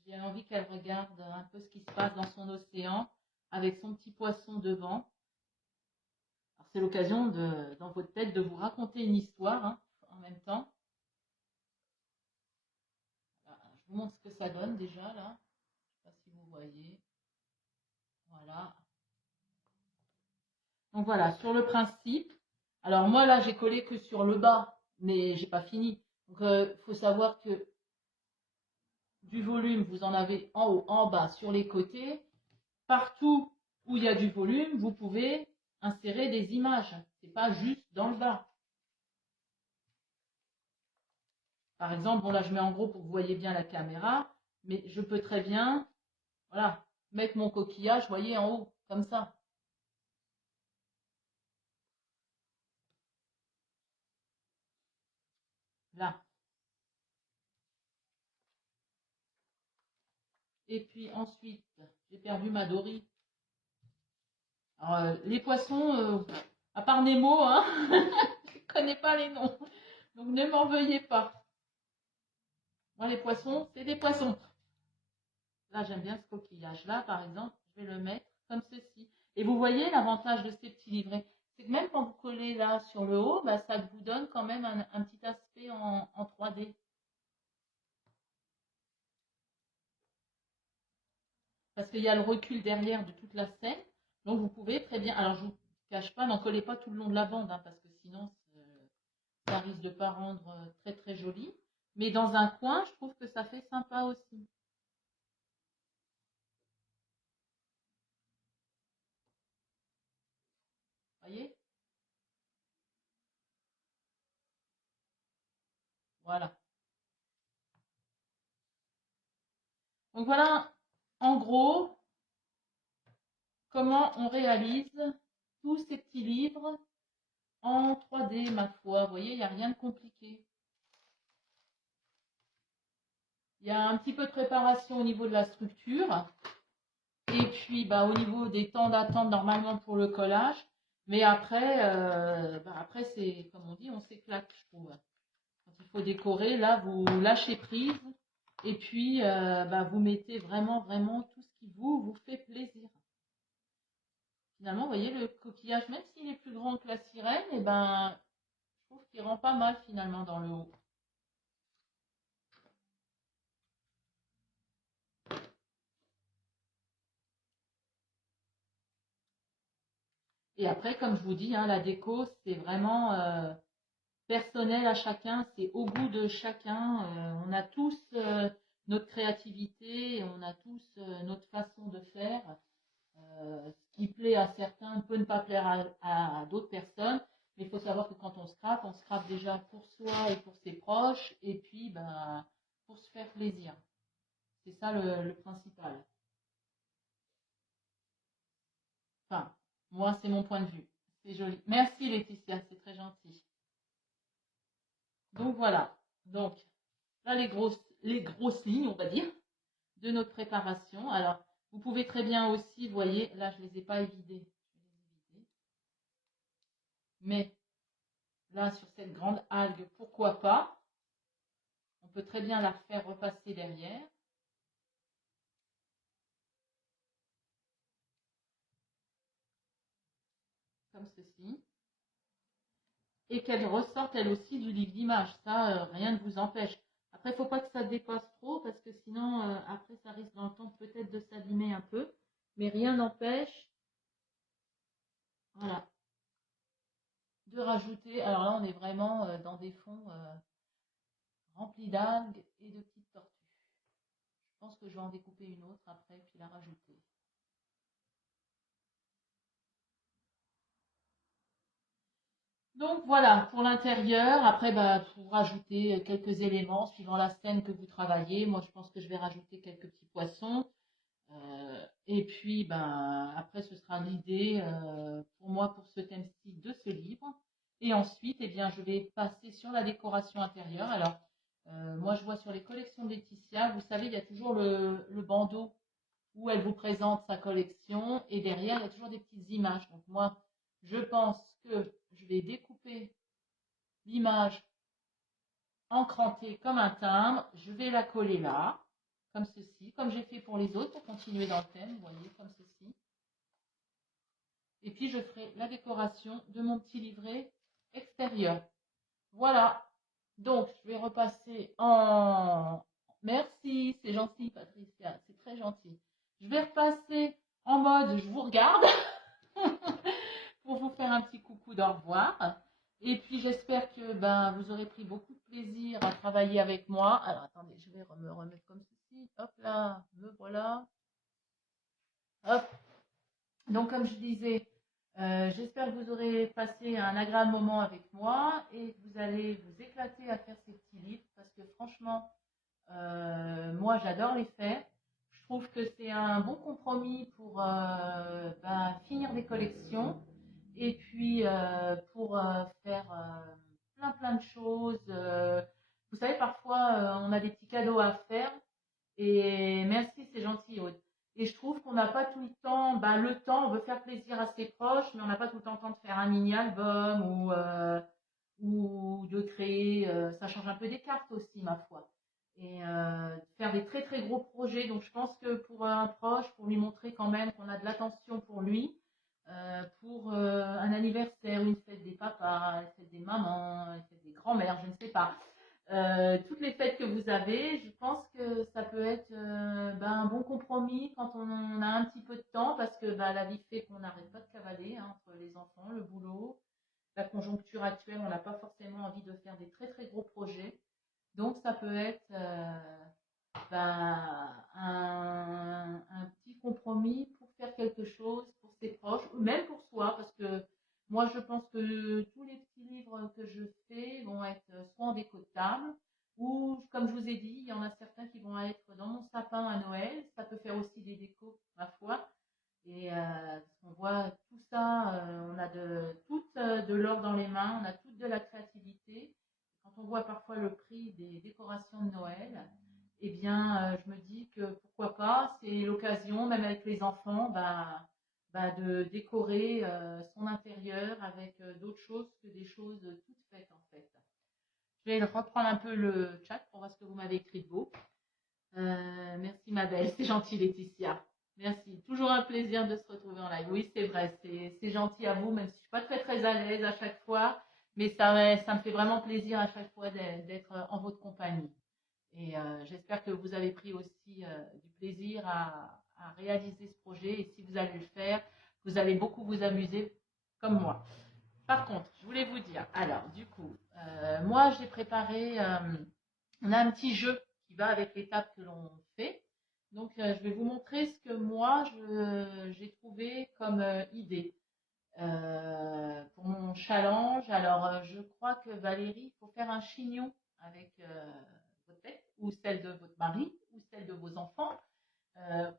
J'ai envie qu'elle regarde un peu ce qui se passe dans son océan avec son petit poisson devant. C'est l'occasion dans votre tête de vous raconter une histoire hein, en même temps. Voilà, je vous montre ce que ça donne déjà là. Je ne sais pas si vous voyez. Voilà. Donc voilà, sur le principe. Alors moi là, j'ai collé que sur le bas, mais j'ai pas fini. Donc faut savoir que du volume, vous en avez en haut, en bas, sur les côtés. Partout où il y a du volume, vous pouvez insérer des images. C'est pas juste dans le bas. Par exemple, bon là je mets en gros pour que vous voyez bien la caméra, mais je peux très bien, voilà, mettre mon coquillage, vous voyez, en haut, comme ça. Là. Et puis ensuite, j'ai perdu ma Dory. Alors, les poissons, à part Nemo, hein, je ne connais pas les noms. Donc ne m'en veuillez pas. Moi, les poissons, c'est des poissons. Là, j'aime bien ce coquillage-là, par exemple. Je vais le mettre comme ceci. Et vous voyez l'avantage de ces petits livrets. C'est que même quand vous collez là sur le haut, bah, ça vous donne quand même un petit aspect en 3D. Parce qu'il y a le recul derrière de toute la scène. Donc vous pouvez très bien. Alors je ne vous cache pas, n'en collez pas tout le long de la bande, hein, parce que sinon ça risque de ne pas rendre très très joli. Mais dans un coin, je trouve que ça fait sympa aussi. Voyez? Voilà. Donc voilà, en gros, comment on réalise tous ces petits livres en 3D, ma foi. Vous voyez, il n'y a rien de compliqué. Il y a un petit peu de préparation au niveau de la structure. Et puis, bah, au niveau des temps d'attente, normalement, pour le collage. Mais après, après c'est, comme on dit, on s'éclate, je trouve. Quand il faut décorer, là, vous lâchez prise. Et puis, vous mettez vraiment, vraiment tout ce qui vous fait plaisir. Finalement, vous voyez, le coquillage, même s'il est plus grand que la sirène, et je trouve qu'il rend pas mal, finalement, dans le haut. Et après, comme je vous dis, hein, la déco, c'est vraiment personnel à chacun, c'est au goût de chacun. On a tous notre créativité, on a tous notre façon de faire. Ce qui plaît à certains peut ne pas plaire à d'autres personnes. Mais il faut savoir que quand on scrape déjà pour soi et pour ses proches, et puis pour se faire plaisir. C'est ça le principal. Enfin, moi, c'est mon point de vue. C'est joli. Merci Laetitia, c'est très gentil. Donc voilà. Donc là, les grosses lignes, on va dire, de notre préparation. Alors, vous pouvez très bien aussi, vous voyez, là, je ne les ai pas évidés. Mais là, sur cette grande algue, pourquoi pas? On peut très bien la faire repasser derrière. Comme ceci. Et qu'elle ressorte elle aussi du livre d'image. Ça, rien ne vous empêche. Après, il ne faut pas que ça dépasse trop parce que sinon, après, ça risque dans le temps peut-être de s'abîmer un peu. Mais rien n'empêche, voilà, de rajouter. Alors là, on est vraiment dans des fonds remplis d'algues et de petites tortues. Je pense que je vais en découper une autre après, puis la rajouter. Donc voilà, pour l'intérieur, après, pour rajouter quelques éléments suivant la scène que vous travaillez. Moi, je pense que je vais rajouter quelques petits poissons. Et puis, après, ce sera l'idée pour moi pour ce thème-ci de ce livre. Et ensuite, eh bien, je vais passer sur la décoration intérieure. Alors, moi, je vois sur les collections de Laetitia, vous savez, il y a toujours le bandeau où elle vous présente sa collection et derrière, il y a toujours des petites images. Donc, moi, je pense que je vais découper l'image encrantée comme un timbre. Je vais la coller là, comme ceci, comme j'ai fait pour les autres pour continuer dans le thème, vous voyez, comme ceci. Et puis, je ferai la décoration de mon petit livret extérieur. Voilà. Donc, je vais repasser en... Merci, c'est gentil, Patricia, c'est très gentil. Je vais repasser en mode je vous regarde pour vous faire un petit coucou d'au revoir. Et puis, j'espère que vous aurez pris beaucoup de plaisir à travailler avec moi. Alors, attendez, je vais me remettre comme ceci. Hop là, me voilà. Hop. Donc, comme je disais, j'espère que vous aurez passé un agréable moment avec moi et que vous allez vous éclater à faire ces petits livres parce que franchement, moi j'adore les faire. Je trouve que c'est un bon compromis pour finir des collections et puis pour faire plein de choses. Vous savez, parfois on a des petits cadeaux à faire et merci, c'est gentil, Aude. Et je trouve qu'on n'a pas tout le temps, le temps, on veut faire plaisir à ses proches, mais on n'a pas tout le temps le temps de faire un mini-album ou de créer, ça change un peu des cartes aussi, ma foi. Et faire des très très gros projets. Donc je pense que pour un proche, pour lui montrer quand même qu'on a de l'attention pour lui, pour un anniversaire, une fête des papas, une fête des mamans, une fête des grands-mères, je ne sais pas. Toutes les fêtes que vous avez, je pense que ça peut être un bon compromis quand on a un petit peu de temps parce que la vie fait qu'on n'arrête pas de cavaler entre les enfants, le boulot, la conjoncture actuelle, on n'a pas forcément envie de faire des très très gros projets. Donc ça peut être un petit compromis pour faire quelque chose pour ses proches, ou même pour soi, parce que moi je pense que tous les petits livres que je fais vont être soit en déco de table, ou comme je vous ai dit, il y en a certains qui vont être dans mon sapin à Noël. Ça peut faire aussi des décos, ma foi. Et on voit tout ça, on a tout de l'or dans les mains. on voit parfois le prix des décorations de Noël, eh bien, je me dis que pourquoi pas, c'est l'occasion, même avec les enfants, de décorer son intérieur avec d'autres choses que des choses toutes faites en fait. Je vais reprendre un peu le chat pour voir ce que vous m'avez écrit de beau. Merci ma belle, c'est gentil Laetitia. Merci, toujours un plaisir de se retrouver en live. Oui, c'est vrai, c'est gentil à vous, même si je suis pas très à l'aise à chaque fois, mais ça me fait vraiment plaisir à chaque fois d'être en votre compagnie. Et j'espère que vous avez pris aussi du plaisir à réaliser ce projet. Et si vous allez le faire, vous allez beaucoup vous amuser comme moi. Par contre, je voulais vous dire, alors du coup, moi j'ai préparé, on a un petit jeu qui va avec l'étape que l'on fait. Donc je vais vous montrer ce que moi j'ai trouvé comme idée pour mon challenge. Alors je crois que Valérie, il faut faire un chignon avec votre tête ou celle de votre mari ou celle de vos enfants.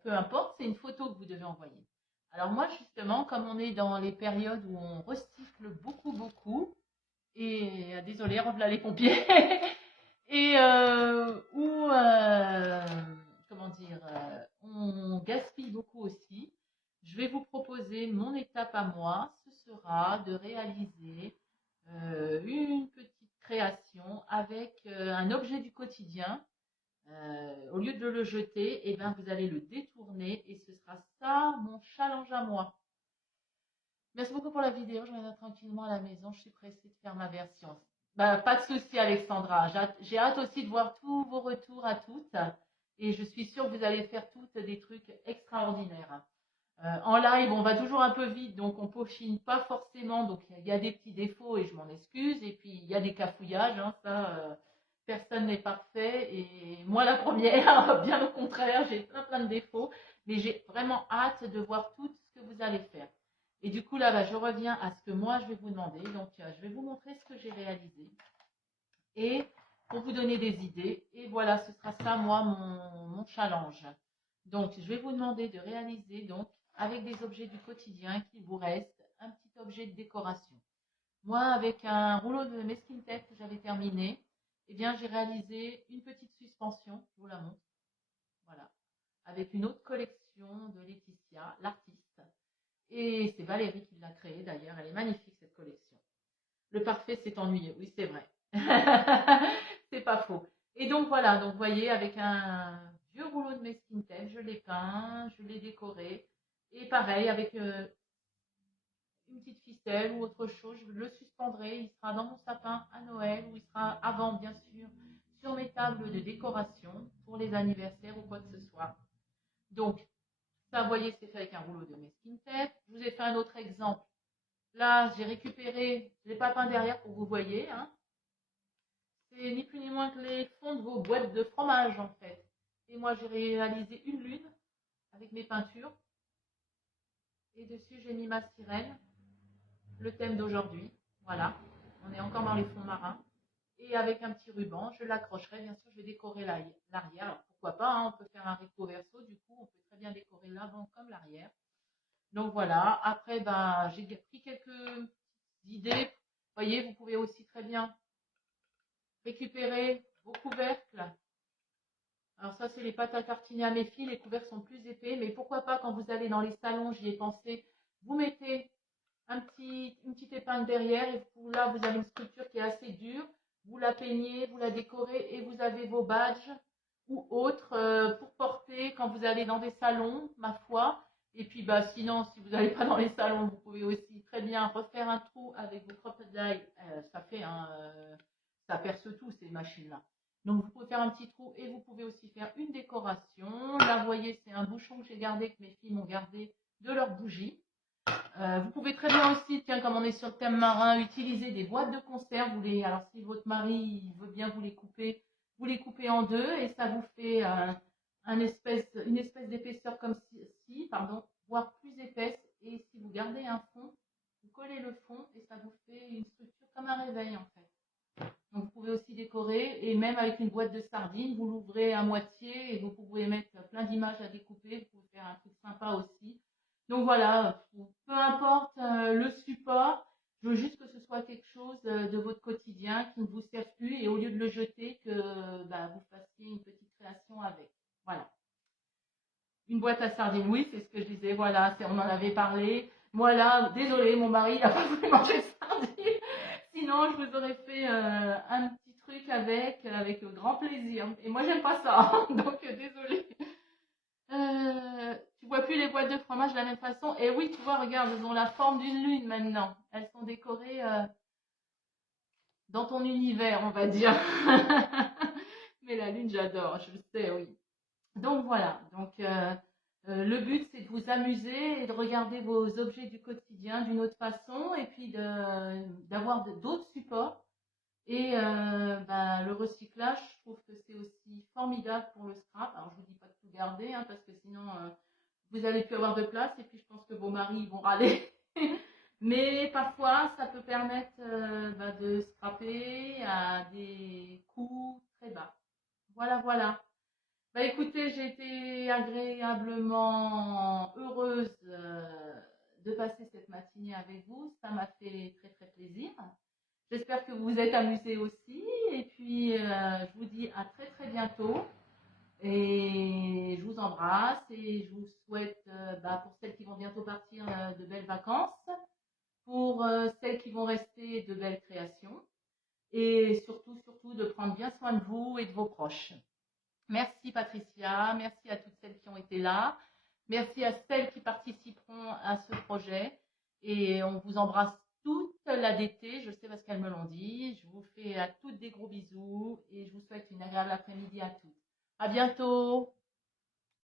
Peu importe, c'est une photo que vous devez envoyer. Alors moi justement, comme on est dans les périodes où on recycle beaucoup, et désolé, revoilà les pompiers, et où comment dire, on gaspille beaucoup aussi, je vais vous proposer mon étape à moi, ce sera de réaliser une petite création avec un objet du quotidien. Au lieu de le jeter, eh ben, vous allez le détourner et ce sera ça mon challenge à moi. Merci beaucoup pour la vidéo, je reviendrai tranquillement à la maison, je suis pressée de faire ma version. Pas de souci Alexandra, j'ai hâte aussi de voir tous vos retours à toutes et je suis sûre que vous allez faire toutes des trucs extraordinaires. En live, on va toujours un peu vite, donc on peaufine pas forcément, donc il y a des petits défauts et je m'en excuse, et puis il y a des cafouillages, hein, ça, personne n'est parfait, et moi la première, bien au contraire, j'ai plein de défauts, mais j'ai vraiment hâte de voir tout ce que vous allez faire. Et du coup là, je reviens à ce que moi je vais vous demander, donc je vais vous montrer ce que j'ai réalisé, et pour vous donner des idées, et voilà, ce sera ça moi mon challenge. Donc je vais vous demander de réaliser donc avec des objets du quotidien qu'il vous reste un petit objet de décoration. Moi, avec un rouleau de masking tape que j'avais terminé, eh bien, j'ai réalisé une petite suspension, je vous la montre, voilà, avec une autre collection de Laetitia, l'artiste. Et c'est Valérie qui l'a créée d'ailleurs, elle est magnifique cette collection. Le parfait, c'est ennuyeux, oui, c'est vrai. C'est pas faux. Et donc voilà, donc vous voyez, avec un vieux rouleau de masking tape, je l'ai peint, je l'ai décoré. Et pareil, avec une petite ficelle ou autre chose, je le suspendrai, il sera dans mon sapin à Noël, ou il sera avant bien sûr sur mes tables de décoration pour les anniversaires ou quoi que ce soit. Donc ça, vous voyez, c'est fait avec un rouleau de masking tape. Je vous ai fait un autre exemple. Là, j'ai récupéré, je ne l'ai pas peint derrière pour que vous voyez, hein. C'est ni plus ni moins que les fonds de vos boîtes de fromage en fait. Et moi, j'ai réalisé une lune avec mes peintures. Et dessus, j'ai mis ma sirène, le thème d'aujourd'hui. Voilà, on est encore dans les fonds marins. Et avec un petit ruban, je l'accrocherai. Bien sûr, je vais décorer l'arrière. Alors, pourquoi pas, hein, on peut faire un recto verso. Du coup, on peut très bien décorer l'avant comme l'arrière. Donc voilà. Après, j'ai pris quelques idées. Vous voyez, vous pouvez aussi très bien récupérer vos couvercles. Alors ça, c'est les pâtes à tartiner à mes filles. Les couvercles sont plus épais. Mais pourquoi pas, quand vous allez dans les salons, j'y ai pensé, vous mettez une petite épingle derrière. Et là, vous avez une structure qui est assez dure. Vous la peignez, vous la décorez et vous avez vos badges ou autres pour porter quand vous allez dans des salons, ma foi. Et puis, sinon, si vous n'allez pas dans les salons, vous pouvez aussi très bien refaire un trou avec vos crocodiles. Ça perce tout, ces machines-là. Donc, vous pouvez faire un petit trou et vous pouvez aussi faire une décoration. Là, vous voyez, c'est un bouchon que j'ai gardé, que mes filles m'ont gardé de leur bougie. Vous pouvez très bien aussi, tiens, comme on est sur le thème marin, utiliser des boîtes de conserve. Alors, si votre mari veut bien vous les coupez en deux et ça vous fait une espèce d'épaisseur comme ci, voire plus épaisse. Et si vous gardez un fond, vous collez le fond et ça vous fait une structure comme un réveil en fait. Donc, vous pouvez aussi décorer et même avec une boîte de sardines, vous l'ouvrez à moitié et vous pouvez mettre plein d'images à découper. Vous pouvez faire un truc sympa aussi. Donc voilà, peu importe le support, Je veux juste que ce soit quelque chose de votre quotidien qui ne vous sert plus et au lieu de le jeter, que bah, vous fassiez une petite création avec. Voilà. Une boîte à sardines, oui, c'est ce que je disais, voilà, on en avait parlé. Moi là, désolé, mon mari il n'a pas voulu manger de sardines. Sinon, je vous aurais fait un petit truc avec grand plaisir. Et moi, j'aime pas ça, donc désolé. Tu vois plus les boîtes de fromage de la même façon. Et oui, tu vois, regarde, elles ont la forme d'une lune maintenant. Elles sont décorées dans ton univers, on va dire. Mais la lune, j'adore, je sais, oui. Donc voilà, le but c'est de vous amuser et de regarder vos objets du quotidien d'une autre façon et puis d'avoir d'autres supports. Et le recyclage, je trouve que c'est aussi formidable pour le scrap. Alors je vous dis pas de tout garder hein, parce que sinon vous allez plus avoir de place et puis je pense que vos maris vont râler. Mais parfois ça peut permettre de scraper à des coûts très bas. Voilà, voilà. Bah écoutez, j'ai été agréablement heureuse de passer cette matinée avec vous. Ça m'a fait très très plaisir. J'espère que vous vous êtes amusés aussi. Et puis, je vous dis à très très bientôt. Et je vous embrasse et je vous souhaite, pour celles qui vont bientôt partir, de belles vacances. Pour celles qui vont rester, de belles créations. Et surtout, surtout, de prendre bien soin de vous et de vos proches. Merci Patricia, merci à toutes celles qui ont été là, merci à celles qui participeront à ce projet et on vous embrasse toute la d'été, je sais parce qu'elles me l'ont dit. Je vous fais à toutes des gros bisous et je vous souhaite une agréable après-midi à toutes. À bientôt.